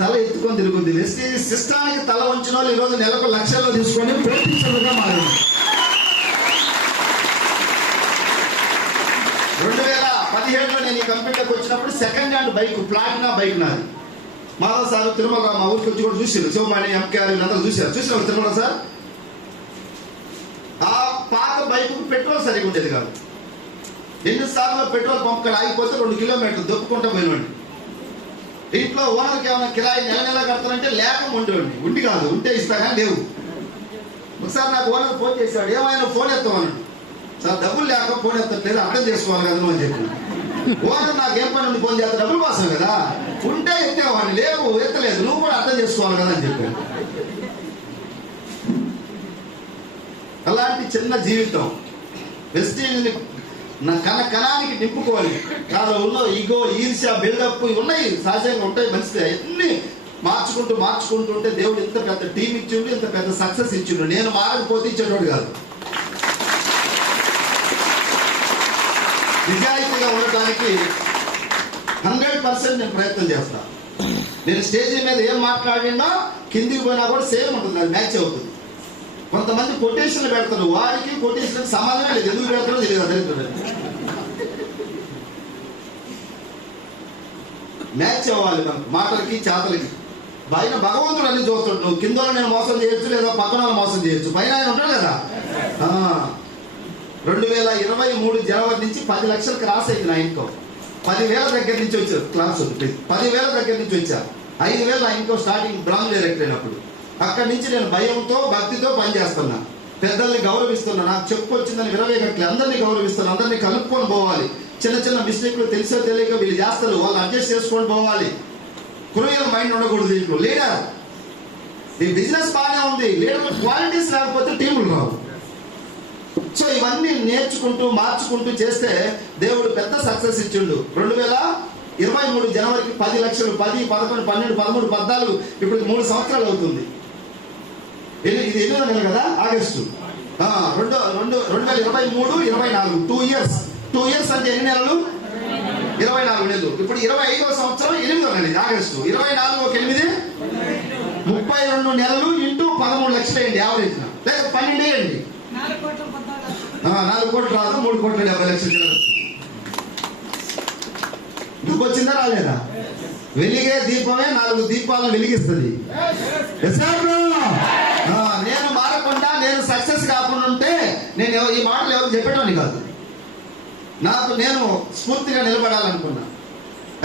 తల ఎత్తుకొని తిరుగుద్ది. వెస్టీజ్ సిస్టానికి తల వంచిన వాళ్ళు ఈరోజు నెలకు లక్షల్లో తీసుకొని ప్రేక్షకులుగా మారింది. 2010 17లో నేను ఈ కంపెనీలోకి వచ్చినప్పుడు second hand bike, Platina bike నాది. మాధవ్ సార్ తిరుమల మా ఊరికి వచ్చి కూడా చూసారు, శివమాణి ఎంకేఆర్ వీళ్ళందరూ చూసారు తిరుమల సార్. ఆ పాత బైక్ పెట్రోల్ సరిగ్గా ఉండేది కాదు. ఎన్నిసార్లు పెట్రోల్ పంప్ కాడ ఆగిపోతే 2 కిలోమీటర్లు దొప్పుకుంటూ పోయినండి. ఇంట్లో ఓనర్కి ఏమైనా కిరాయి నెల కడతానంటే లేక ఉండేవాడిని. ఉండి కాదు, ఉంటే ఇస్తాగా లేవు. ఒకసారి నాకు ఓనర్ ఫోన్ చేశాడు, ఏమైనా ఫోన్ ఎత్తామన్నాడు. సార్ డబ్బులు లేక ఫోన్ ఎత్తట్లేదు, అర్థం చేసుకోవాలి కదా అని చెప్పి. ఓనర్ నాకేం పని ఉండి ఫోన్ చేస్తా, డబ్బులు కోసం కదా, ఉంటే ఎత్తేవాడిని, లేవు ఎత్తలేదు, నువ్వు కూడా అర్థం చేసుకోవాలి కదా అని చెప్పాను. అలాంటి చిన్న జీవితం వెస్టీజ్ని నా కణానికి నింపుకోవాలి. కాలంలో ఈగో, ఈర్ష్య, బిల్డప్ ఉన్నాయి, సహజంగా ఉంటాయి మనిషి. అన్ని మార్చుకుంటూ ఉంటే దేవుడు ఇంత పెద్ద టీం ఇచ్చిండు, ఇంత పెద్ద సక్సెస్ ఇచ్చిండు. నేను మారకపోతే ఇచ్చేటోడు కాదు. నిజాయితీగా ఉండటానికి 100% నేను ప్రయత్నం చేస్తా. నేను స్టేజీ మీద ఏం మాట్లాడినా కిందికి పోయినా కూడా సేమ్ ఉంటుంది, అది మ్యాచ్ అవుతుంది. కొంతమంది కొటేషన్లు పెడతారు, వారికి కొటేషన్ సమాధానం లేదు, ఎందుకు పెడతారో తెలియదు. మ్యాచ్ అవ్వాలి మనకు మాటలకి చేతలకి. పైన భగవంతుడు అన్ని చూస్తాడు. నువ్వు కింద నేను మోసం చేయొచ్చు, లేదా పక్కన మోసం చేయొచ్చు, పైన ఆయన ఉంటాడు కదా. 2023 జనవరి నుంచి 10 లక్షలు క్రాస్ అయింది నా ఇన్కమ్. 10,000 దగ్గర నుంచి వచ్చారు క్లాస్, 10,000 దగ్గర నుంచి వచ్చా. 5,000 నా ఇన్కమ్ స్టార్టింగ్ బ్రాంచ్ డైరెక్టర్ అయినప్పుడు. అక్కడి నుంచి నేను భయంతో భక్తితో పనిచేస్తున్నా. పెద్దల్ని గౌరవిస్తున్నా. నాకు చెప్పు వచ్చిందని విరవేగట్లే, అందరినీ గౌరవిస్తాను, అందరినీ కలుపుకొని పోవాలి. చిన్న మిస్టేక్లు తెలిసో తెలియక వీళ్ళు చేస్తారు, వాళ్ళు అడ్జస్ట్ చేసుకొని పోవాలి. క్రూయల్ మైండ్ ఉండకూడదు దీంట్లో. లీడర్ ఈ బిజినెస్ బాగానే ఉంది, లీడర్ క్వాలిటీస్ లేకపోతే టీములు రావు. సో ఇవన్నీ నేర్చుకుంటూ మార్చుకుంటూ చేస్తే దేవుడు పెద్ద సక్సెస్ ఇచ్చిండు. 2023 జనవరికి 10 లక్షలు, 10, 11, 12, 13, 14, ఇప్పుడు 3 సంవత్సరాలు అవుతుంది. ఇది 8వ నెల కదా, ఆగస్టు. 2023, 24 2 ఇయర్స్. 2 ఇయర్స్ అంటే ఎన్ని నెలలు? 24 నెలలు. ఇప్పుడు 25వ సంవత్సరం 8వ నెల ఆగస్టు. 24 ఒక 8, 32 నెలలు ఇంటూ 13 లక్షలు వేయండి యావరేజ్. లేక 12 వేయండి. 4 కోట్లు రాదు, 3,70,00,000 నువ్వు వచ్చిందా రాలేదా? వెలిగే దీపమే 4 దీపాలను వెలిగిస్తుంది. నేను మారకుండా, నేను సక్సెస్ కాకుండా ఉంటే నేను ఈ మాటలు ఎవరు చెప్పేటోని కాదు. నేను స్ఫూర్తిగా నిలబడాలనుకున్నా.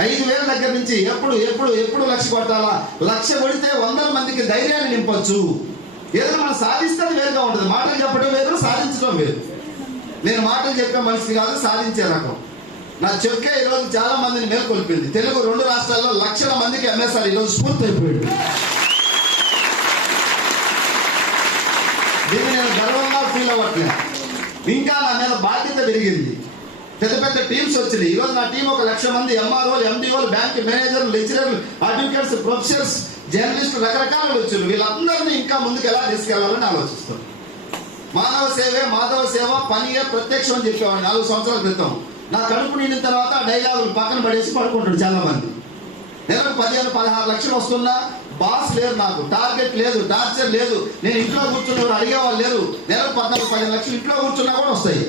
5,000 దగ్గర నుంచి ఎప్పుడు లక్ష కొట్టాలా? లక్ష కొడితే 100 మందికి ధైర్యాన్ని నింపొచ్చు. ఏదైనా మనం సాధిస్తే వేరుగా ఉంటుంది. మాటలు చెప్పడం వేరు, సాధించడం వేరు. నేను మాటలు చెప్పే మనిషి కాదు, సాధించే రకం. నా చెక్కే ఈరోజు చాలా మందిని మేల్కొల్పింది. తెలుగు 2 రాష్ట్రాల్లో లక్షల మందికి ఎంఎస్ఆర్ ఈరోజు స్ఫూర్తి అయిపోయింది. దీన్ని నేను గర్వంగా ఫీల్ అవ్వట్లేదు. ఇంకా నా మీద బాధ్యత పెరిగింది. పెద్ద టీమ్స్ వచ్చినాయి. ఈరోజు నా టీం 1,00,000 మంది, ఎంఆర్ఓలు, ఎండిఓలు, బ్యాంక్ మేనేజర్లు, లెక్చరర్లు, అడ్వకేట్స్, ప్రొఫెసర్స్, జర్నలిస్టులు, రకరకాలు వచ్చారు. వీళ్ళందరినీ ఇంకా ముందుకు ఎలా తీసుకెళ్లాలని ఆలోచిస్తాం. మానవ సేవే మాధవ సేవ, పనియే ప్రత్యక్షం అని చెప్పేవాడిని 4 సంవత్సరాల క్రితం. నా కడుపు నిండిన తర్వాత ఆ డైలాగులు పక్కన పడేసి పడుకుంటాడు చాలా మంది. నెలకు 15-16 లక్షలు వస్తున్నా, బాస్ లేరు, నాకు టార్గెట్ లేదు, టార్చర్ లేదు. నేను ఇంట్లో కూర్చున్నవారు అడిగేవాళ్ళు లేరు. నెలకు 14-15 లక్షలు ఇంట్లో కూర్చున్నా కూడా వస్తాయి.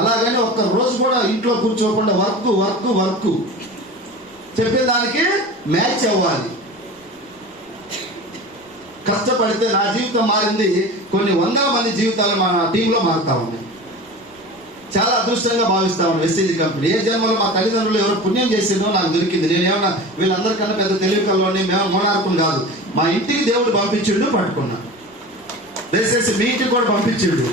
అలాగని ఒక్క రోజు కూడా ఇంట్లో కూర్చోకుండా వర్క్ చెప్పే దానికి మ్యాచ్ అవ్వాలి. కష్టపడితే నా జీవితం మారింది. కొన్ని 100 మంది జీవితాలు మా టీంలో మారుతా ఉన్నాయి. చాలా అదృష్టంగా భావిస్తా ఉన్నాను. వెస్టీజ్ కంపెనీ ఏ జన్మలో మా తల్లిదండ్రులు ఎవరు పుణ్యం చేసిందో నాకు దొరికింది. నేను ఏమన్నా వీళ్ళందరికన్నా పెద్ద తెలివికల్లోని మేము మోనార్కులు కాదు. మా ఇంటికి దేవుడు పంపించిండు, పట్టుకున్నా. దయచేసి మీ ఇంటికి కూడా పంపించిండు.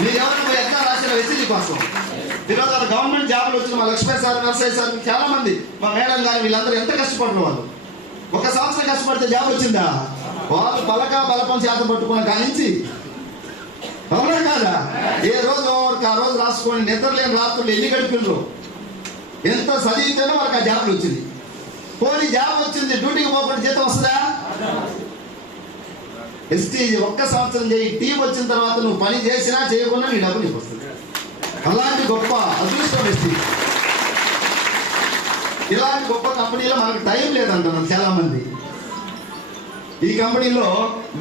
మీరు ఎవరైనా ఎగ్జామ్ రాసిన వెస్టీజ్ కోసం ఈరోజు గవర్నమెంట్ జాబ్లు వచ్చిన మా లక్ష్మీ సార్, నర్సయ్య సార్, చాలా మంది, మా మేడం గారు, వీళ్ళందరూ ఎంత కష్టపడిన వాళ్ళు. 1 సంవత్సరం కష్టపడితే జాబ్ వచ్చిందా? వాళ్ళు బలపం చేత పట్టుకున్న కానించి, అవునా కాదా? ఏ రోజు ఆ రోజు రాసుకొని నిద్రలేని రాత్రులు ఎన్ని గడిపినరు. ఎంత చదివితేనో వాళ్ళకి ఆ జాబ్లు వచ్చింది. పోనీ జాబ్ వచ్చింది, డ్యూటీకి పోకుండా జీతం వస్తుందా? వెస్టీజ్ 1 సంవత్సరం చేయి, టీం వచ్చిన తర్వాత నువ్వు పని చేసినా చేయకుండా నీ డబ్బు నీకు వస్తుంది. అలాంటి గొప్ప అదృష్టం వెస్టీజ్. ఇలాంటి గొప్ప కంపెనీలో మనకు టైం లేదంటున్నారు చాలా మంది. ఈ కంపెనీలో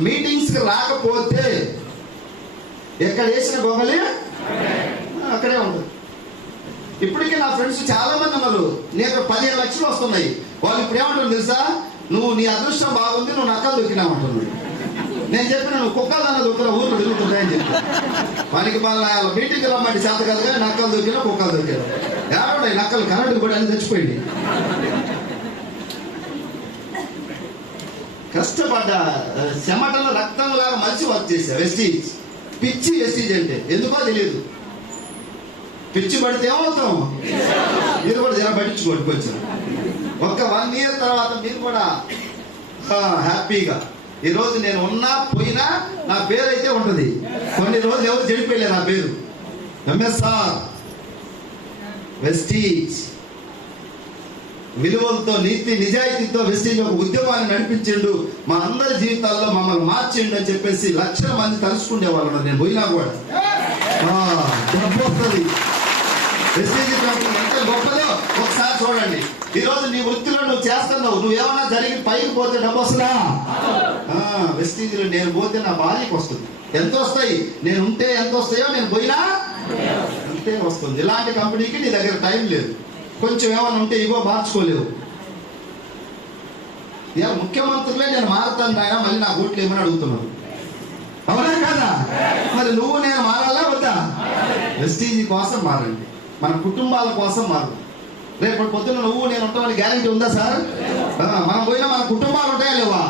మీటింగ్స్ కి రాకపోతే ఎక్కడ వేసిన గొంగలి అక్కడే ఉంటుంది. ఇప్పటికీ నా ఫ్రెండ్స్ చాలా మంది ఉన్నారు, నేను 15 లక్షలు వస్తున్నాయి. వాళ్ళు ఇప్పుడు ఏమంటారు తెలుసా, నువ్వు నీ అదృష్టం బాగుంది, నువ్వు నక్కలు దొక్కినావు అంటున్నాడు. నేను చెప్పిన నువ్వు కుక్కలు దాన్ని దొక్కిన ఊర్లో తిరుగుతున్నాయని చెప్పి మనకి మళ్ళీ మీటింగ్ రమ్మంటే చేత కదగా నక్కలు దొక్కినా కుక్కలు దొక్కారు. ఏమంటే నక్కలు కరెంటు కూడా అని చచ్చిపోయింది. కష్టపడ్డ చెమటలో రక్తంలాగా మలిసి వర్క్ చేశా. వెస్టీజ్ పిచ్చి, వెస్టీజ్ అంటే ఎందుకో తెలియదు. పిచ్చి పడితే ఏమవుతాం, మీరు కూడా జనం పట్టించుకోండి కొంచెం. ఒక 1 year తర్వాత మీరు కూడా హ్యాపీగా, ఈరోజు నేను ఉన్నా పోయినా నా పేరు అయితే ఉంటుంది. కొన్ని రోజులు ఎవరు చెడిపోయలే నా పేరు. ఎంఎస్ఆర్ వెస్టీజ్ విలువలతో, నీతి నిజాయితీతో వెస్టీజ్ ఒక ఉద్యమాన్ని నడిపించిండు. మా అందరి జీవితాల్లో మమ్మల్ని మార్చిండు అని చెప్పేసి లక్షల మంది తలుచుకునే వాళ్ళు. నేను పోయినా కూడా డబ్బు వస్తుంది. వెస్టీజ్ ఎంత గొప్పదో ఒకసారి చూడండి. ఈరోజు నీ వృత్తిలో నువ్వు చేస్తున్నావు, నువ్వు ఏమన్నా జరిగి పైకి పోతే డబ్బు వస్తుందా? వెస్టీజ్లో నేను పోతే నా భార్యకి వస్తుంది. ఎంత వస్తాయి, నేను ఉంటే ఎంత వస్తాయో, నేను పోయినా అంతే వస్తుంది. ఇలాంటి కంపెనీకి నీ దగ్గర టైం లేదు. కొంచెం ఏమైనా ఉంటే ఇగో మార్చుకోలేవు. ఇలా ముఖ్యమంత్రులే నేను మారుతాను ఆయన, మళ్ళీ నా ఓట్లు ఏమని అడుగుతున్నాను. అవునా కదా? మరి నువ్వు నేను మారాలా వద్దా? వెస్టీజ్ కోసం మారండి, మన కుటుంబాల కోసం మారు. రేపటి పొద్దున్న నువ్వు నేను ఉంటామని గ్యారెంటీ ఉందా సార్? మనం పోయినా మన కుటుంబాలు ఉంటాయా లేవా?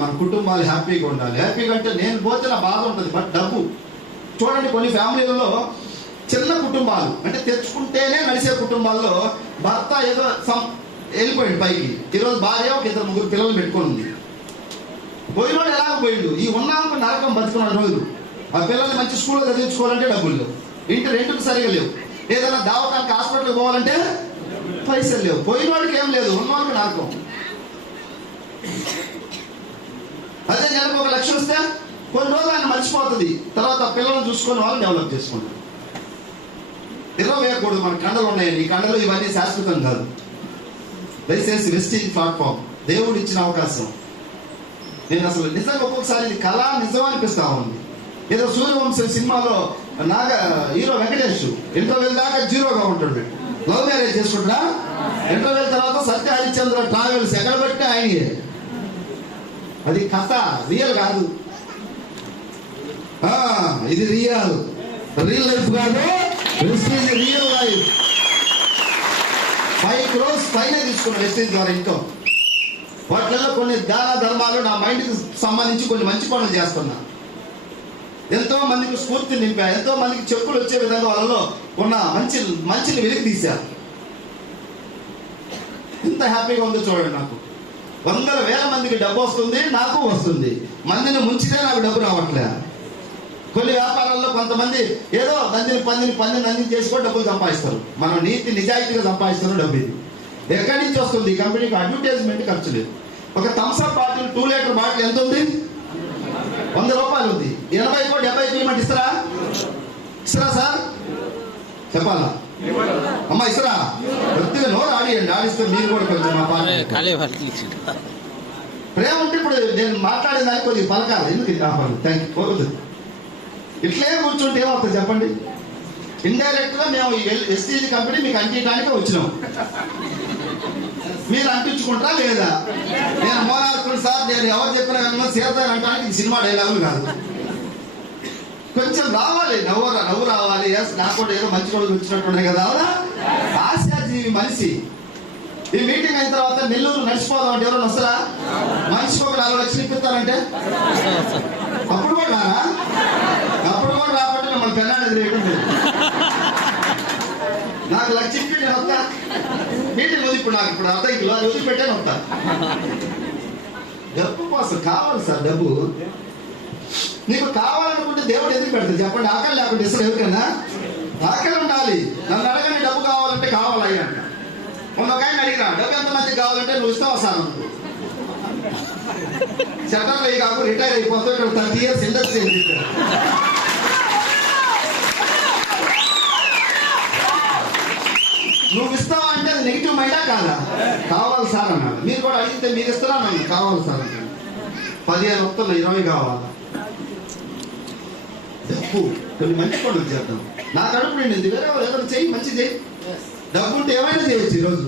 మన కుటుంబాలు హ్యాపీగా ఉండాలి. హ్యాపీగా అంటే నేను పోతే నా బాధ ఉంటుంది, బట్ డబ్బు చూడండి. కొన్ని ఫ్యామిలీలలో చిన్న కుటుంబాలు అంటే తెచ్చుకుంటేనే నడిచే కుటుంబాల్లో భర్త ఏదో వెళ్ళిపోయాడు పైకి. ఈరోజు భార్య ఒక 2-3 పిల్లలు పెట్టుకొని ఉంది. పోయినోడు ఎలాగ పోయిండు, ఈ ఉన్నాక నరకం బతుకున్న రోజులు. ఆ పిల్లల్ని మంచి స్కూల్లో చదివించుకోవాలంటే డబ్బులు లేవు, ఇంటి రెంట్కి సరిగా లేవు, ఏదైనా దావకానికి హాస్పిటల్కి పోవాలంటే పైసలు లేవు. పోయినోడికి ఏం లేదు, ఉన్నోడికి నరకం. అదే నెలకు 1 లక్ష వస్తే కొన్ని రోజులు ఆయన మర్చిపోతుంది. తర్వాత ఆ పిల్లలను చూసుకొని వాళ్ళు డెవలప్ చేసుకుంటారు. ఇలా వేయకూడదు. మన కండలు ఉన్నాయండి, ఈ కండలు ఇవన్నీ శాశ్వతం కాదు. దయచేసి వెస్టీజ్ ప్లాట్ఫామ్ దేవుడు ఇచ్చిన అవకాశం. నేను అసలు నిజంగా ఒక్కొక్కసారి ఇది కళ నిజం అనిపిస్తా ఉంది. ఏదో సూర్యవంశం సినిమాలో హీరో వెంకటేష్ ఇంటర్వెల్ దాకా జీరోగా ఉంటాడు, లవ్ మ్యారేజ్ చేసుకుంటా. ఇంటర్వెల్ తర్వాత సత్య హరిశ్చంద్ర ట్రావెల్స్ ఎక్కడ పెట్టి ఆయనే. అది కథ, రియల్ కాదు. ఇది రియల్ లైఫ్ కాదు, రియల్ లైఫ్. 5 crores పైన తీసుకున్న వెస్టీజ్ ద్వారా ఇంకో వాటిల్లో కొన్ని దాన ధర్మాలు నా మైండ్కి సంబంధించి కొన్ని మంచి పనులు చేస్తున్నా. ఎంతో మందికి స్ఫూర్తి నింపా, ఎంతో మందికి చెప్పులు వచ్చే విధంగా వాళ్ళలో ఉన్న మంచిని వెలికి తీశారు. ఎంత హ్యాపీగా ఉందో చూడండి. నాకు 100,000 మందికి డబ్బు వస్తుంది, నాకు వస్తుంది. మందిని ముంచితే నాకు డబ్బు రావట్లే. కొన్ని వ్యాపారాల్లో కొంతమంది ఏదో నందిని చేసుకొని డబ్బులు సంపాదిస్తారు. మనం నీతి నిజాయితీగా సంపాదిస్తున్న డబ్బు ఇది. ఎక్కడి నుంచి వస్తుంది? ఈ కంపెనీకి అడ్వర్టైజ్మెంట్ ఖర్చు లేదు. ఒక థమ్స్అప్ బాటిల్ 2 లీటర్ బాటిల్ ఎంత ఉంది? 100 రూపాయలు ఉంది. 80 70 ఇవ్వమంటే ఇస్తారా? సార్ చెప్పాలా అమ్మా? ఇస్తారా? కొద్దిగా నోరు ఆడిస్తే మీరు కూడా కొంచెం మా ప్రేమ ఉంటే ఇప్పుడు నేను మాట్లాడిన దానికి కొద్దిగా పలకాలి. ఎందుకు థ్యాంక్ యూ. ఇట్లే కూర్చుంటే ఏమవుతుంది చెప్పండి? ఇండైరెక్ట్ గా మేము వెస్టీజ్ కంపెనీ మీకు అంటించడానికి వచ్చినాం. మీరు అంటించుకుంటారా లేదా? నేను మోనార్కుడు సార్, నేను ఎవరు చెప్పినా సీతారు అంటానికి ఇది సినిమా డైలాగులు కాదు. కొంచెం రావాలి, నవ్వు రావాలి. నాకు కూడా ఏదో మంచి కూడా వచ్చినట్టున్నాయి కదా. ఆశాజీవి మనిషి. ఈ మీటింగ్ అయిన తర్వాత నెల్లూరు నడిచిపోదాం అంటే ఎవరైనా వస్తారా? మనిషికి ఒక 4 లక్షలు ఇప్పిస్తారంటే అప్పుడు కూడా రానా? అప్పుడు కూడా రాబట్టి మిమ్మల్ని పెన్నాడు ఎదురేయడం. నాకు 1 లక్ష ఇప్పి నేను వస్తా. మీటింగ్ వదిలి ఇప్పుడు నాకు ఇప్పుడు అర్ధ అది వదిలిపెట్టాను వస్తా. డబ్బు కోసం కావాలి సార్. డబ్బు నీకు కావాలనుకుంటే దేవుడు ఎందుకు పెడతాడు చెప్పండి? ఆకలి లేకుండా ఇస్తారు ఎవరికైనా? ఆకలి ఉండాలి. నన్ను అడగండి, డబ్బు కావాలంటే కావాలి అంట. మొన్న ఒక ఆయన అడిగినా డబ్బు ఎంతమందికి కావాలంటే నువ్వు ఇస్తావా సార్ అనుకో. సెటర్లు అయ్యి కాకు రిటైర్ అయిపోతావు, ఇక్కడ 30 years ఇండస్ట్రీ అని చెప్పాడు. నువ్వు ఇస్తావా అంటే అది నెగిటివ్ మైండా కాదా? కావాలి సార్ అన్నాడు. మీరు కూడా అడిగితే మీరు ఇస్తారా? నన్ను కావాలి సార్ అన్నాడు. 15 వస్తున్నా 20 కావాలా? తప్పు. కొన్ని మంచి పనులు చేద్దాం. నా కడుపు నిండింది, వేరే వాళ్ళు ఏదైనా చెయ్యి, మంచి చెయ్యి. డబ్బు ఉంటే ఏమైనా చేయొచ్చు. ఈరోజు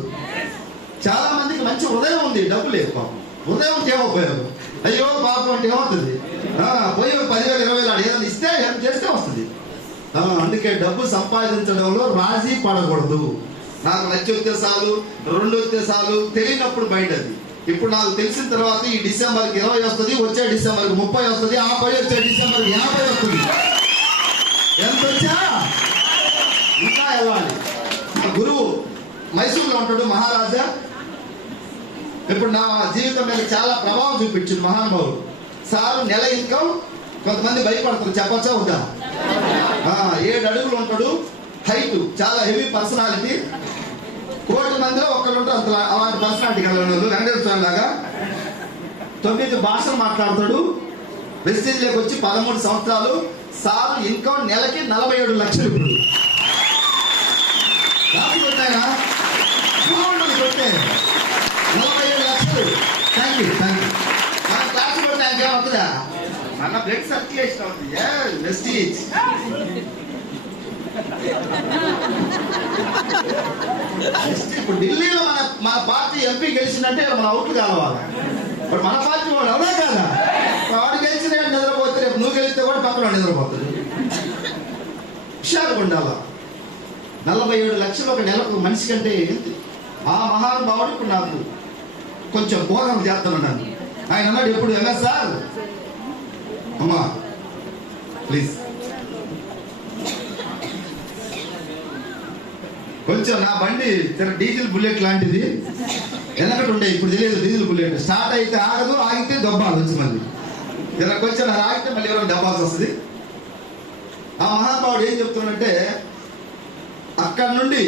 చాలా మందికి మంచి హృదయం ఉంది, డబ్బు లేదు. పాపం హృదయం ఏమవుపోయారు, అయ్యో పాపం అంటే ఏమవుతుంది, పోయి 10,000 20,000 ఏదైనా ఇస్తే హెల్ప్ చేస్తే వస్తుంది. అందుకే డబ్బు సంపాదించడంలో రాజీ పడకూడదు. నాకు లక్ష ఉద్దేశాలు 2 ఉద్దేశాలు తెలియనప్పుడు బయట అది. ఇప్పుడు నాకు తెలిసిన తర్వాత ఈ డిసెంబర్కి 20 వస్తుంది, వచ్చే డిసెంబర్కి 30 వస్తుంది, ఆ పై వచ్చే డిసెంబర్కి 50 వస్తుంది. ఎంత వచ్చా ఇంకా వెళ్ళాలి. గురువు మైసూర్లో ఉంటాడు మహారాజా. ఇప్పుడు నా జీవితం మీద చాలా ప్రభావం చూపించింది మహానుభావుడు. సారు నెల ఇన్కమ్ కొంతమంది భయపడతారు, చెప్పచ్చా వద్దా? 7 అడుగులు ఉంటాడు, హైట్, చాలా హెవీ పర్సనాలిటీ. 1 కోటి మందిలో ఒక్కరు ఉంటారు అంత అలాంటి పర్సనాలిటీ కలిగిన వెంకటేశ్వర స్వామి లాగా. 9 భాషలు మాట్లాడతాడు. వెస్టింజ్లోకి వచ్చి 13 సంవత్సరాలు. సారు ఇన్కమ్ నెలకి 47 లక్షలు. ఇప్పుడు కొట్టాయన 47 లక్షలు. Thank you. మన క్లాస్ కొట్టే ఆయనకే అవుతుందా? మన బ్లడ్ సర్క్యులేషన్ అవుతుంది. వెస్టీజ్ ఇప్పుడు ఢిల్లీలో మన పార్టీ ఎంపీ గెలిచిందంటే మన అవుట్లు కావాలి. ఇప్పుడు మన పార్టీ వాడు అవునా కాదా? వాడు గెలిచిన నిద్రపోతే రేపు నువ్వు గెలిస్తే కూడా పక్కన నిద్రపోతుంది. హుషారుగా ఉండాల. 47 లక్షలు ఒక నెలకు మనిషి కంటే ఏంటి? ఆ మహానుభావుడు ఇప్పుడు నాకు కొంచెం బోధన చేస్తున్నాను. ఆయన అన్నాడు ఎప్పుడు, సార్ అమ్మా ప్లీజ్ కొంచెం నా బండి డీజిల్ బుల్లెట్ లాంటిది, వెనకటి ఉండే, ఇప్పుడు తెలియదు డీజిల్ బుల్లెట్. స్టార్ట్ అయితే ఆగదు, ఆగితే దొబ్బాలి వచ్చి మళ్ళీ. కొంచెం నాకు ఆగితే మళ్ళీ ఎవరైనా దబ్బాల్సి వస్తుంది. ఆ మహానుభావుడు ఏం చెప్తున్నాడంటే, అక్కడ నుండి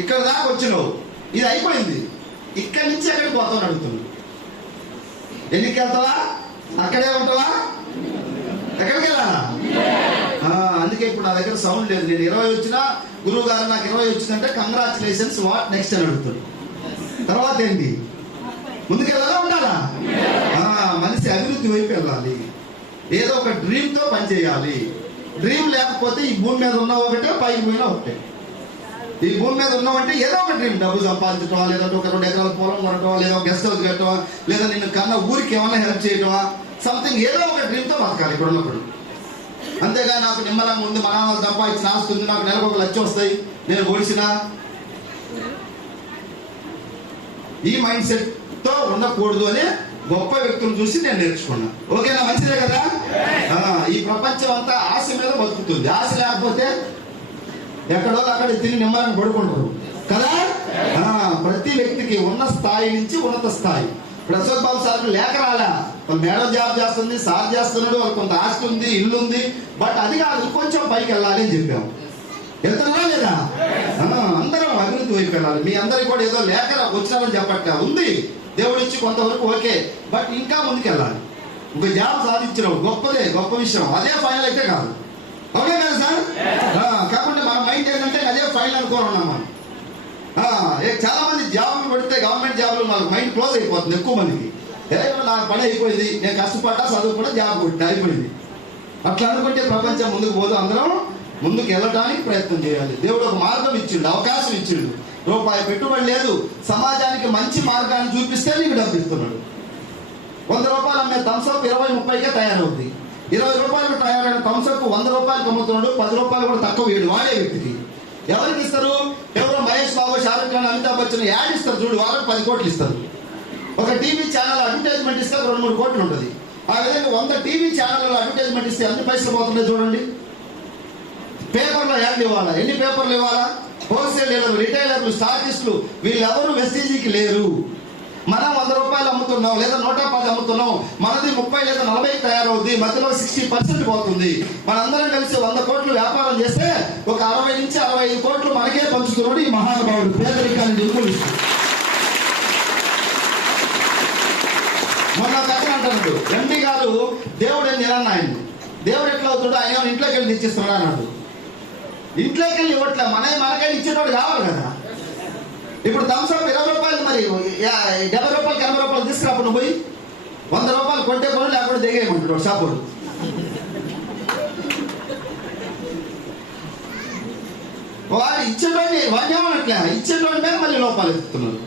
ఇక్కడ దాకా వచ్చినావు, ఇది అయిపోయింది, ఇక్కడి నుంచి ఎక్కడికి పోతావు అడుగుతున్నాడు. ఎన్నికి వెళ్తావా? అక్కడే ఉంటావా? ఎక్కడికి వెళ్ళాలా? అందుకే ఇప్పుడు నా దగ్గర సౌండ్ లేదు. నేను 20 వచ్చినా, గురువు గారు నాకు 20 వచ్చిందంటే కంగ్రాచులేషన్స్, వాట్ నెక్స్ట్ అని అడుగుతాడు. తర్వాత ఏంటి? ముందుకెళ్ళాలా ఉండాలా? మనిషి అభివృద్ధి వైపు వెళ్ళాలి. ఏదో ఒక డ్రీమ్ తో పనిచేయాలి. డ్రీమ్ లేకపోతే ఈ భూమి మీద ఉన్న ఒకటే, పైకి పోయినా ఒకటే. ఈ భూమి మీద ఉన్నామంటే ఏదో ఒక డ్రీమ్, డబ్బు సంపాదించటమా, లేదంటే ఒక 2 ఎకరాల పొలం కొనటమా, లేదా గెస్ట్ హౌస్ కట్టవా, లేదా నిన్ను కన్నా ఊరికి ఏమైనా హెల్ప్ చేయటమా, సంథింగ్ ఏదో ఒక డ్రీమ్ తో బతకాలి ఇక్కడ ఉన్నప్పుడు. అంతేగా నాకు నిమ్మలంగా ఉంది, మా నాన్న సంపాదించిన ఆస్తి ఉంది, నాకు నెలకు 1 లక్ష వస్తాయి, నేను ఓడిసినా, ఈ మైండ్ సెట్ తో ఉండకూడదు అని గొప్ప వ్యక్తులను చూసి నేను నేర్చుకున్నా. ఓకేనా? మంచిదే కదా? ఈ ప్రపంచం అంతా ఆశ మీద బతుకుతుంది. ఆశ లేకపోతే ఎక్కడో అక్కడ తిని నిమ్మలంగా పడుకుంటారు కదా. ప్రతి వ్యక్తికి ఉన్న స్థాయి నుంచి ఉన్నత స్థాయి. ప్రసాద్ బాబు సార్ లేక రాలా, మేడం జాబ్ చేస్తుంది, సార్ చేస్తున్నాడు, వాళ్ళకి కొంత ఆస్తి ఉంది, ఇల్లు ఉంది, బట్ అది కాదు, కొంచెం పైకి వెళ్ళాలి అని చెప్పాము. వెళ్తున్నా లేదా? అందరం అభివృద్ధి వైపు వెళ్ళాలి. మీ అందరికి కూడా ఏదో లేక వచ్చినామని చెప్పట్లే, ఉంది దేవుడు ఇచ్చి కొంతవరకు ఓకే, బట్ ఇంకా ముందుకు వెళ్ళాలి. ఒక జాబ్ సాధించడం గొప్పదే, గొప్ప విషయం. అదే ఫైనల్ అయితే కాదు, అవునే కదా సార్? కాకుండా మన మైండ్ ఏంటంటే అదే ఫైనల్ అనుకోనున్నాం మనం. చాలా మంది జాబ్లు పెడితే గవర్నమెంట్ జాబ్లు మనకు మైండ్ క్లోజ్ అయిపోతుంది. ఎక్కువ మందికి నా పని అయిపోయింది, నేను కష్టపడ్డా, చదువుకున్నా, జాబ్ కొట్టినా, అయిపోయింది. అట్లా అనుకుంటే ప్రపంచం ముందుకు పోదు. అందరం ముందుకు వెళ్ళడానికి ప్రయత్నం చేయాలి. దేవుడు ఒక మార్గం ఇచ్చిండు, అవకాశం ఇచ్చిండు. రూపాయి పెట్టుబడి లేదు, సమాజానికి మంచి మార్గాన్ని చూపిస్తే నీకు డబ్బు ఇస్తున్నాడు. 100 రూపాయలు అమ్మే థమ్స్అప్ 20-30కే తయారవుతుంది. 20 రూపాయలు తయారైన థమ్స్అప్ 100 రూపాయలకు అమ్ముతున్నాడు, 10 రూపాయలు కూడా తక్కువ వేయడు వాడే వ్యక్తికి. ఎవరికి ఇస్తారు? ఎవరో మహేష్ బాబు, షారుఖ్ ఖాన్, అమితాబ్ బచ్చన్ యాడ్ ఇస్తారు చూడు, వాళ్ళకి 10 కోట్లు ఇస్తారు. ఒక టీవీ ఛానల్ అడ్వర్టైజ్మెంట్ ఇస్తే 2-3 కోట్లు ఉంటుంది. ఆ విధంగా 100 టీవీ ఛానల్లో అడ్వర్టైజ్మెంట్ ఇస్తే అన్ని పైసలు పోతుండే చూడండి. పేపర్లో యాడ్లు ఇవ్వాలా? ఎన్ని పేపర్లు ఇవ్వాలా? హోల్సేల్ డీలర్లు, రిటైలర్లు, స్టాకిస్టులు వీళ్ళెవరు వెస్టీజీకి లేరు. మనం 100 రూపాయలు అమ్ముతున్నాం, లేదా 110 అమ్ముతున్నాం, మనది 30 లేదా 40 తయారవుద్ది, మధ్యలో 60% పోతుంది. మనందరం కలిసి 100 కోట్లు వ్యాపారం చేస్తే ఒక 60 నుంచి 65 కోట్లు మనకే పంచుతున్నాడు ఈ మహానుభావుడు. పేదరికాన్ని నిర్మూలిస్తాడు. మొన్న కథ అంటున్నాడు ఎంపీ గారు, దేవుడు ఏం తినన్నా ఆయన, దేవుడు ఎట్లా అవుతాడు, ఆయన ఇంట్లోకి వెళ్ళి తెచ్చిస్తున్నాడు అన్నాడు. ఇంట్లోకి వెళ్ళి ఇవ్వట్లే, మనకైనా ఇచ్చేటోడు కావాలి కదా. ఇప్పుడు థమ్స్అప్ 20 రూపాయలు, మరి 70 రూపాయలకి 80 రూపాయలు తీసుకురాప్పుడు నువ్వు పోయి 100 రూపాయలు కొంటే పనులు లేకపోతే దిగేయమంటాడు షాపుడు. వాడు ఇచ్చేటోడిని వాడిని ఏమనట్లే, ఇచ్చేటోడి మీద మళ్ళీ లోపాలు ఎత్తుతున్నారు.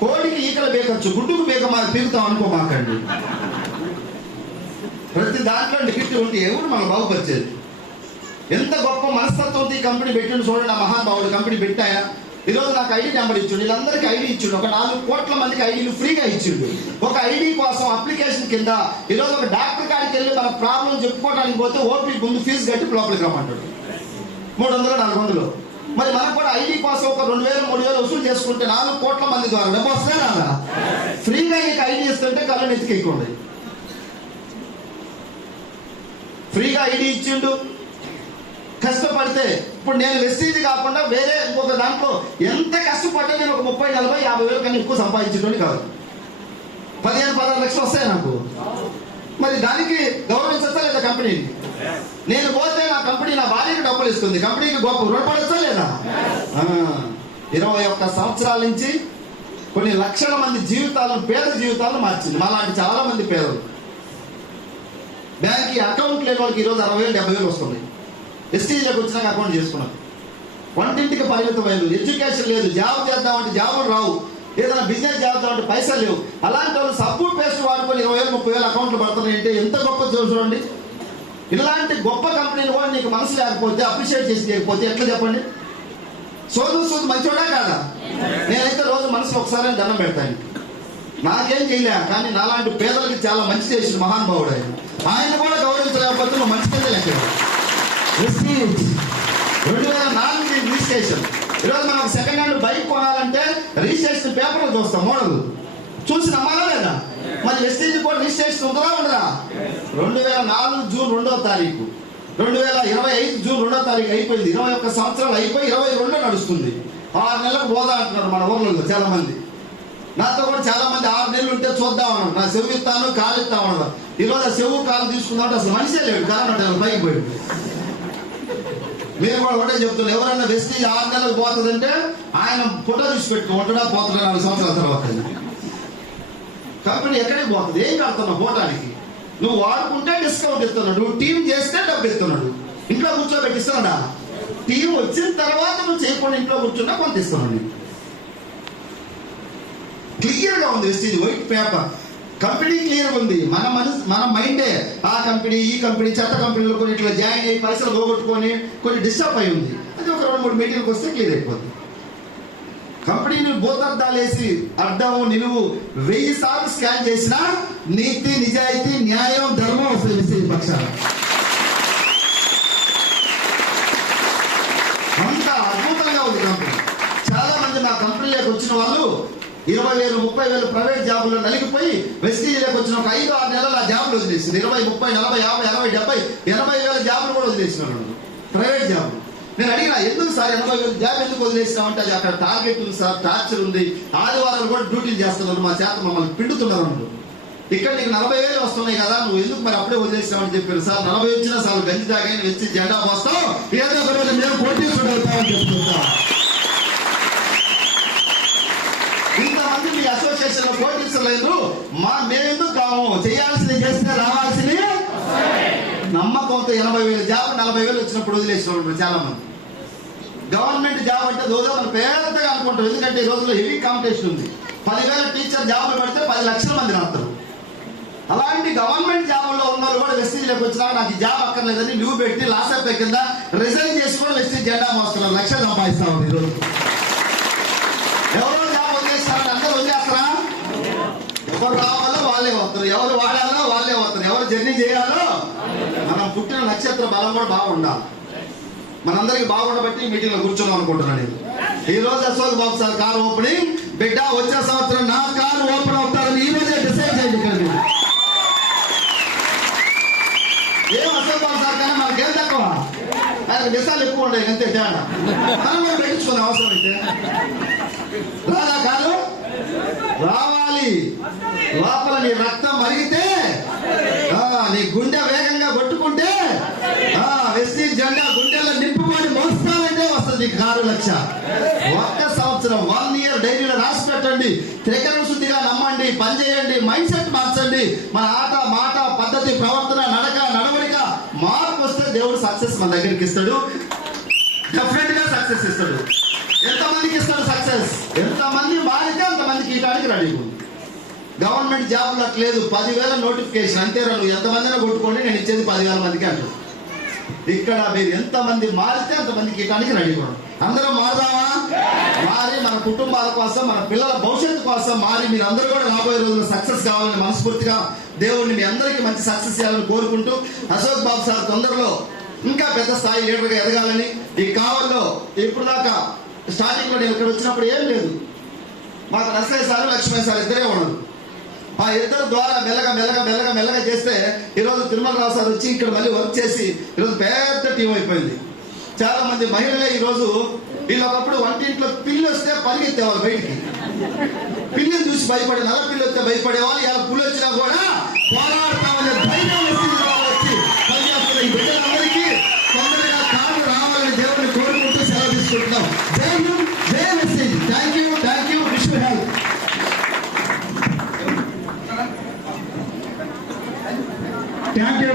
కోడికి ఈకలు బేకొచ్చు, గుడ్డుకు బేక పీకుతాం అనుకోమాకండి. ప్రతి దాంట్లో నెగిటివ్ ఉంటే ఎవరు మనం బాగుపరిచేది? ఎంత గొప్ప మనస్తత్వంతో ఈ కంపెనీ పెట్టిండు చూడండి. ఆ మహానుభావుడు కంపెనీ పెట్టాయా. ఈరోజు నాకు ఐడి నెంబర్ ఇచ్చిండు, వీళ్ళందరికీ ఐడి ఇచ్చిండు. ఒక 4 కోట్ల మందికి ఐడీలు ఫ్రీగా ఇచ్చిండు. ఒక ఐడి కోసం అప్లికేషన్ కింద ఈరోజు ఒక డాక్టర్ కాడికి వెళ్ళి మన ప్రాబ్లం చెప్పుకోవడానికి పోతే ఓపీ ముందు ఫీజు కట్టి లోపలికి రమ్మంటాడు, 300-400. మరి మనకు కూడా ఐడి కోసం ఒక 2000-3000 వసూలు చేసుకుంటే 4 కోట్ల మంది ద్వారా డబ్బు వస్తే రాదా? ఫ్రీగా నీకు ఐడి ఇస్తుంటే కళ్ళు నెత్తికి ఎక్కువ ఉంది. ఫ్రీగా ఐడి ఇచ్చిండు. కష్టపడితే ఇప్పుడు నేను వెస్టీజ్ కాకుండా వేరే ఇంకొక దాంట్లో ఎంత కష్టపడ్డా నేను ఒక 30-40-50 వేల కన్నా ఎక్కువ సంపాదించేటోని కాదు. 15-16 లక్షలు వస్తాయి నాకు. మరి దానికి గౌరవించచ్చా లేదా కంపెనీని? నేను పోతే నా కంపెనీ నా భార్యకి డబ్బులు ఇస్తుంది, కంపెనీకి గొప్ప రుణపడచ్చా లేదా? 21 సంవత్సరాల నుంచి కొన్ని లక్షల మంది జీవితాలను, పేద జీవితాలను మార్చింది. మాలాంటి చాలా మంది పేదలు. బ్యాంక్ అకౌంట్ లేని వాళ్ళకి ఈరోజు 60,000-70,000 వస్తుంది. ఎస్టీజీలోకి వచ్చినాక అకౌంట్ చేసుకున్నారు. వంటింటికి పరిమితమైన, ఎడ్యుకేషన్ లేదు, జాబ్ చేద్దామంటే జాబులు రావు, ఏదైనా బిజినెస్ చేద్దామంటే పైసలు లేవు. అలాంటి వాళ్ళు సబ్బు పేస్ట్ వాడుకొని 20,000-30,000 అకౌంట్లు పడుతున్నాయి అంటే ఎంత గొప్ప చూడండి. ఇలాంటి గొప్ప కంపెనీలు కూడా నీకు మనసు లేకపోతే, అప్రిషియేట్ చేసి లేకపోతే ఎట్లా చెప్పండి? సోదు మంచివాడా కాదా? నేనైతే రోజు మనసులో ఒకసారి దండం పెడతాను. నాకేం చేయలే, కానీ నాలాంటి పేదలకి చాలా మంచి చేసిన మహానుభావుడు ఆయన. ఆయన కూడా గౌరవించలేకపోతే నువ్వు మంచి కింద లెక్క. 2004 రిజిస్ట్రేషన్. ఈరోజు మనం సెకండ్ హ్యాండ్ బైక్ కొనాలంటే రిజిస్ట్రేషన్ పేపర్లు చూస్తాం, మోడల్ చూసి నమ్మాలా లేదా? మరి వెస్టీజ్ కూడా రిజిస్ట్రేషన్ ఉందా ఉండదా? 2004 జూన్ 2వ తారీఖు, 2025 జూన్ 2వ తారీఖు అయిపోయింది. 21 సంవత్సరాలు అయిపోయి 22 నడుస్తుంది. 6 నెలలకు పోదా అంటున్నారు మన ఊర్లలో చాలా మంది. నాతో కూడా చాలా మంది 6 నెలలు ఉంటే చూద్దాం అన్నారు. నా చెవు ఇస్తాను, కాలు ఇస్తాం అన్నారు. ఈరోజు ఆ చెవు కాలు తీసుకుందామంటే అసలు మనిషే లేడు, కరోనా పైకి పోయాడు. మీరు కూడా ఒకటే చెప్తున్నారు, ఎవరైనా వెస్టీజ్ 6 నెలలకు పోతుందంటే ఆయన ఫోటో తీసి పెట్టుకో, ఉంటడా పోతున్నా 4 సంవత్సరాల తర్వాత. కంపెనీ ఎక్కడికి పోతుంది? ఏం కడుతున్నావు పోవటానికి? నువ్వు వాడుకుంటే డిస్కౌంట్ ఇస్తున్నాడు, నువ్వు టీం చేస్తే డబ్బు ఇస్తున్నాడు. ఇంట్లో కూర్చోబెట్టిస్తున్నాడా? టీం వచ్చిన తర్వాత నువ్వు చేయకుండా ఇంట్లో కూర్చున్నా కొంత ఇస్తున్నాడు. క్లియర్ గా ఉంది Vestige, white paper. Company clear ఉంది. మన మైండే ఆ కంపెనీ ఈ కంపెనీ చెత్త కంపెనీలో కొన్ని ఇట్లా జాయిన్ అయ్యి పైసలు పోగొట్టుకొని కొన్ని డిస్టర్బ్ అయి ఉంది. అది ఒక 2-3 మీటింగ్కి వస్తే క్లియర్ అయిపోతుంది. కంపెనీని భూతద్దాలేసి అడ్డం నిలువు 1000 సార్లు స్కాన్ చేసినా నీతి, నిజాయితీ, న్యాయం, ధర్మం వస్తుంది వెస్టీజ్ పక్షాన. అంత అద్భుతంగా ఉంది కంపెనీ. చాలా మంది నా కంపెనీలోకి వచ్చిన వాళ్ళు 20,000-30,000 ప్రైవేట్ జాబుల్లో నలిగిపోయి వెస్టీజ్లోకి వచ్చిన ఒక 5-6 నెలలు ఆ జాబులు వదిలేసింది. 20-30-40-50-60-70-80,000 జాబులు కూడా వదిలేసినారు ప్రైవేట్ జాబులు. నేను అడిగినా, ఎందుకు సార్ 80,000 జాబ్ ఎందుకు వదిలేసినామంటే అది అక్కడ టార్గెట్ ఉంది సార్, టార్చర్ ఉంది, ఆదివారాలు కూడా డ్యూటీలు చేస్తున్నారు, మా చేత మమ్మల్ని పిండుతున్నారు అన్నారు. ఇక్కడ నీకు 40,000 వస్తున్నాయి కదా, నువ్వు ఎందుకు మరి అప్పుడే వదిలేసినామని చెప్పారు. సార్ 40 వచ్చినా సార్ గంజి తాగాని వచ్చి జెండా పోస్తాం, ఏదో ఒక రోజు మేము కోటీశ్వరుడు అవుతామని చెప్తుంటా. ఇంతమంది మీ అసోసియేషన్ లో కోటీశ్వరులు మేమెందుకు కాము? చేయాల్సింది చేస్తే రావాల్సింది నమ్మకంతో 80,000 జాబ్ 40,000 వచ్చినప్పుడు వదిలేసిన వాళ్ళు చాలా మంది. గవర్నమెంట్ జాబ్ అంటే రోజు మనం పేదగా అనుకుంటాం, ఎందుకంటే ఈ రోజుల్లో హెవీ కాంపిటీషన్ ఉంది. 10,000 టీచర్ జాబులు పెడితే 10 లక్షల మంది రాస్తారు. అలాంటి గవర్నమెంట్ జాబుల్లో ఉన్న వాళ్ళు కూడా వెస్టీజ్లోకి వచ్చినా నాకు ఈ జాబ్ అక్కర్లేదని లీవ్ పెట్టి లాస్ అయిపోయి కింద రిజైన్ చేసి కూడా వెస్టీజ్ జెండా మోస్తున్నారు, లక్షలు సంపాదిస్తా ఉంది. ఈరోజు ఎవరో జాబ్ వదిలేస్తారని అందరూ వదిలేస్తారా? ఎవరు రావాలో వాళ్ళే వస్తారు, ఎవరు వాడాలో వాళ్ళే వస్తారు, ఎవరు జర్నీ చేయాలో. మనం పుట్టిన నక్షత్ర బలం కూడా బాగుండాలి. మనందరికి బాగుండబట్టి మీటింగ్ లో కూర్చున్నాం అనుకుంటున్నాను. నేను ఈ రోజు అశోక్ బాబు సార్ కారు ఓపెనింగ్, బిడ్డ వచ్చే సంవత్సరం నా కారు ఓపెన్ అవుతారని ఈ రోజే డిసైడ్ చేయండి. ఇక్కడ ఏం అశోక్ బాబు సార్ కానీ మనకేం తక్కువ, ఆయన డిసాలు ఎక్కువ ఉంటాయి, అంతే తేడా. మనం కూడా పెట్టించుకునే అవసరం అయితే రాదా కాదు? రావాలి. లోపల నీ రక్తం మరిగితే, నీ గుండె వేగంగా కొట్టుకుంటే, వెస్టీజ్ జెండా గుండెల్లో నింపుకొని మోస్తానంటే వస్తుంది నీకు కారు లక్ష. 1 సంవత్సరం 1 ఇయర్ డైరీలో రాసి పెట్టండి. త్రికరణ శుద్ధిగా నమ్మండి, పని చేయండి, మైండ్ సెట్ మార్చండి. మన ఆట, మాట, పద్ధతి, ప్రవర్తన, నడక, నడవడిక మార్పు వస్తే దేవుడు సక్సెస్ మన దగ్గరికి ఇస్తాడు. డెఫినెట్ గా సక్సెస్ ఇస్తాడు. ఎంతమందికి ఇస్తాడు సక్సెస్? ఎంతమంది మారితే అంతమందికి ఇవ్వడానికి రెడీ ఉంది. గవర్నమెంట్ జాబ్లు అట్లేదు, 10,000 నోటిఫికేషన్ అంతే. నువ్వు ఎంతమందిని కొట్టుకోండి, నేను ఇచ్చేది 10,000 మందికి అంటారు. ఇక్కడ మీరు ఎంతమంది మారితే అంతమందికి ఇవ్వడానికి రెడీ కూడా. అందరం మారుదామా? మారి మన కుటుంబాల కోసం, మన పిల్లల భవిష్యత్తు కోసం మారి మీరు అందరూ కూడా రాబోయే రోజుల్లో సక్సెస్ కావాలని మనస్ఫూర్తిగా దేవుడిని మీ అందరికీ మంచి సక్సెస్ చేయాలని కోరుకుంటూ, అశోక్ బాబు సార్ తొందరలో ఇంకా పెద్ద స్థాయి లీడర్గా ఎదగాలని. ఈ కావల్లో ఇప్పుడు దాకా స్టార్టింగ్ లో నేను ఇక్కడ వచ్చినప్పుడు ఏం లేదు, మాకు నరసయ్య సార్ లక్ష్మయ్య సార్ ఇద్దరే ఉండదు. ఆ ఇద్దరు ద్వారా మెల్లగా చేస్తే ఈరోజు తిరుమలరావు సార్ వచ్చి ఇక్కడ మళ్ళీ వర్క్ చేసి ఈరోజు పెద్ద టీం అయిపోయింది. చాలా మంది మహిళలే ఈరోజు, వీళ్ళు ఒకప్పుడు వంటింట్లో పిల్లి వస్తే పరిగెత్తేవాళ్ళు బయటికి, పిల్లిని చూసి భయపడే, నల్ల పిల్లి వస్తే భయపడేవాళ్ళు. ఇలా పుల్లి వచ్చినా కూడా పోరాడతామనే ధైర్యం వచ్చి పనిచేస్తున్న ఈ బిడ్డలందరికీ తొందరగా కాదు రావాలని దేవుడిని కోరుకుంటూ సెలవు తీసుకుంటున్నాం. జై హింద్, జై message. Thank you, wish you help. Thank you.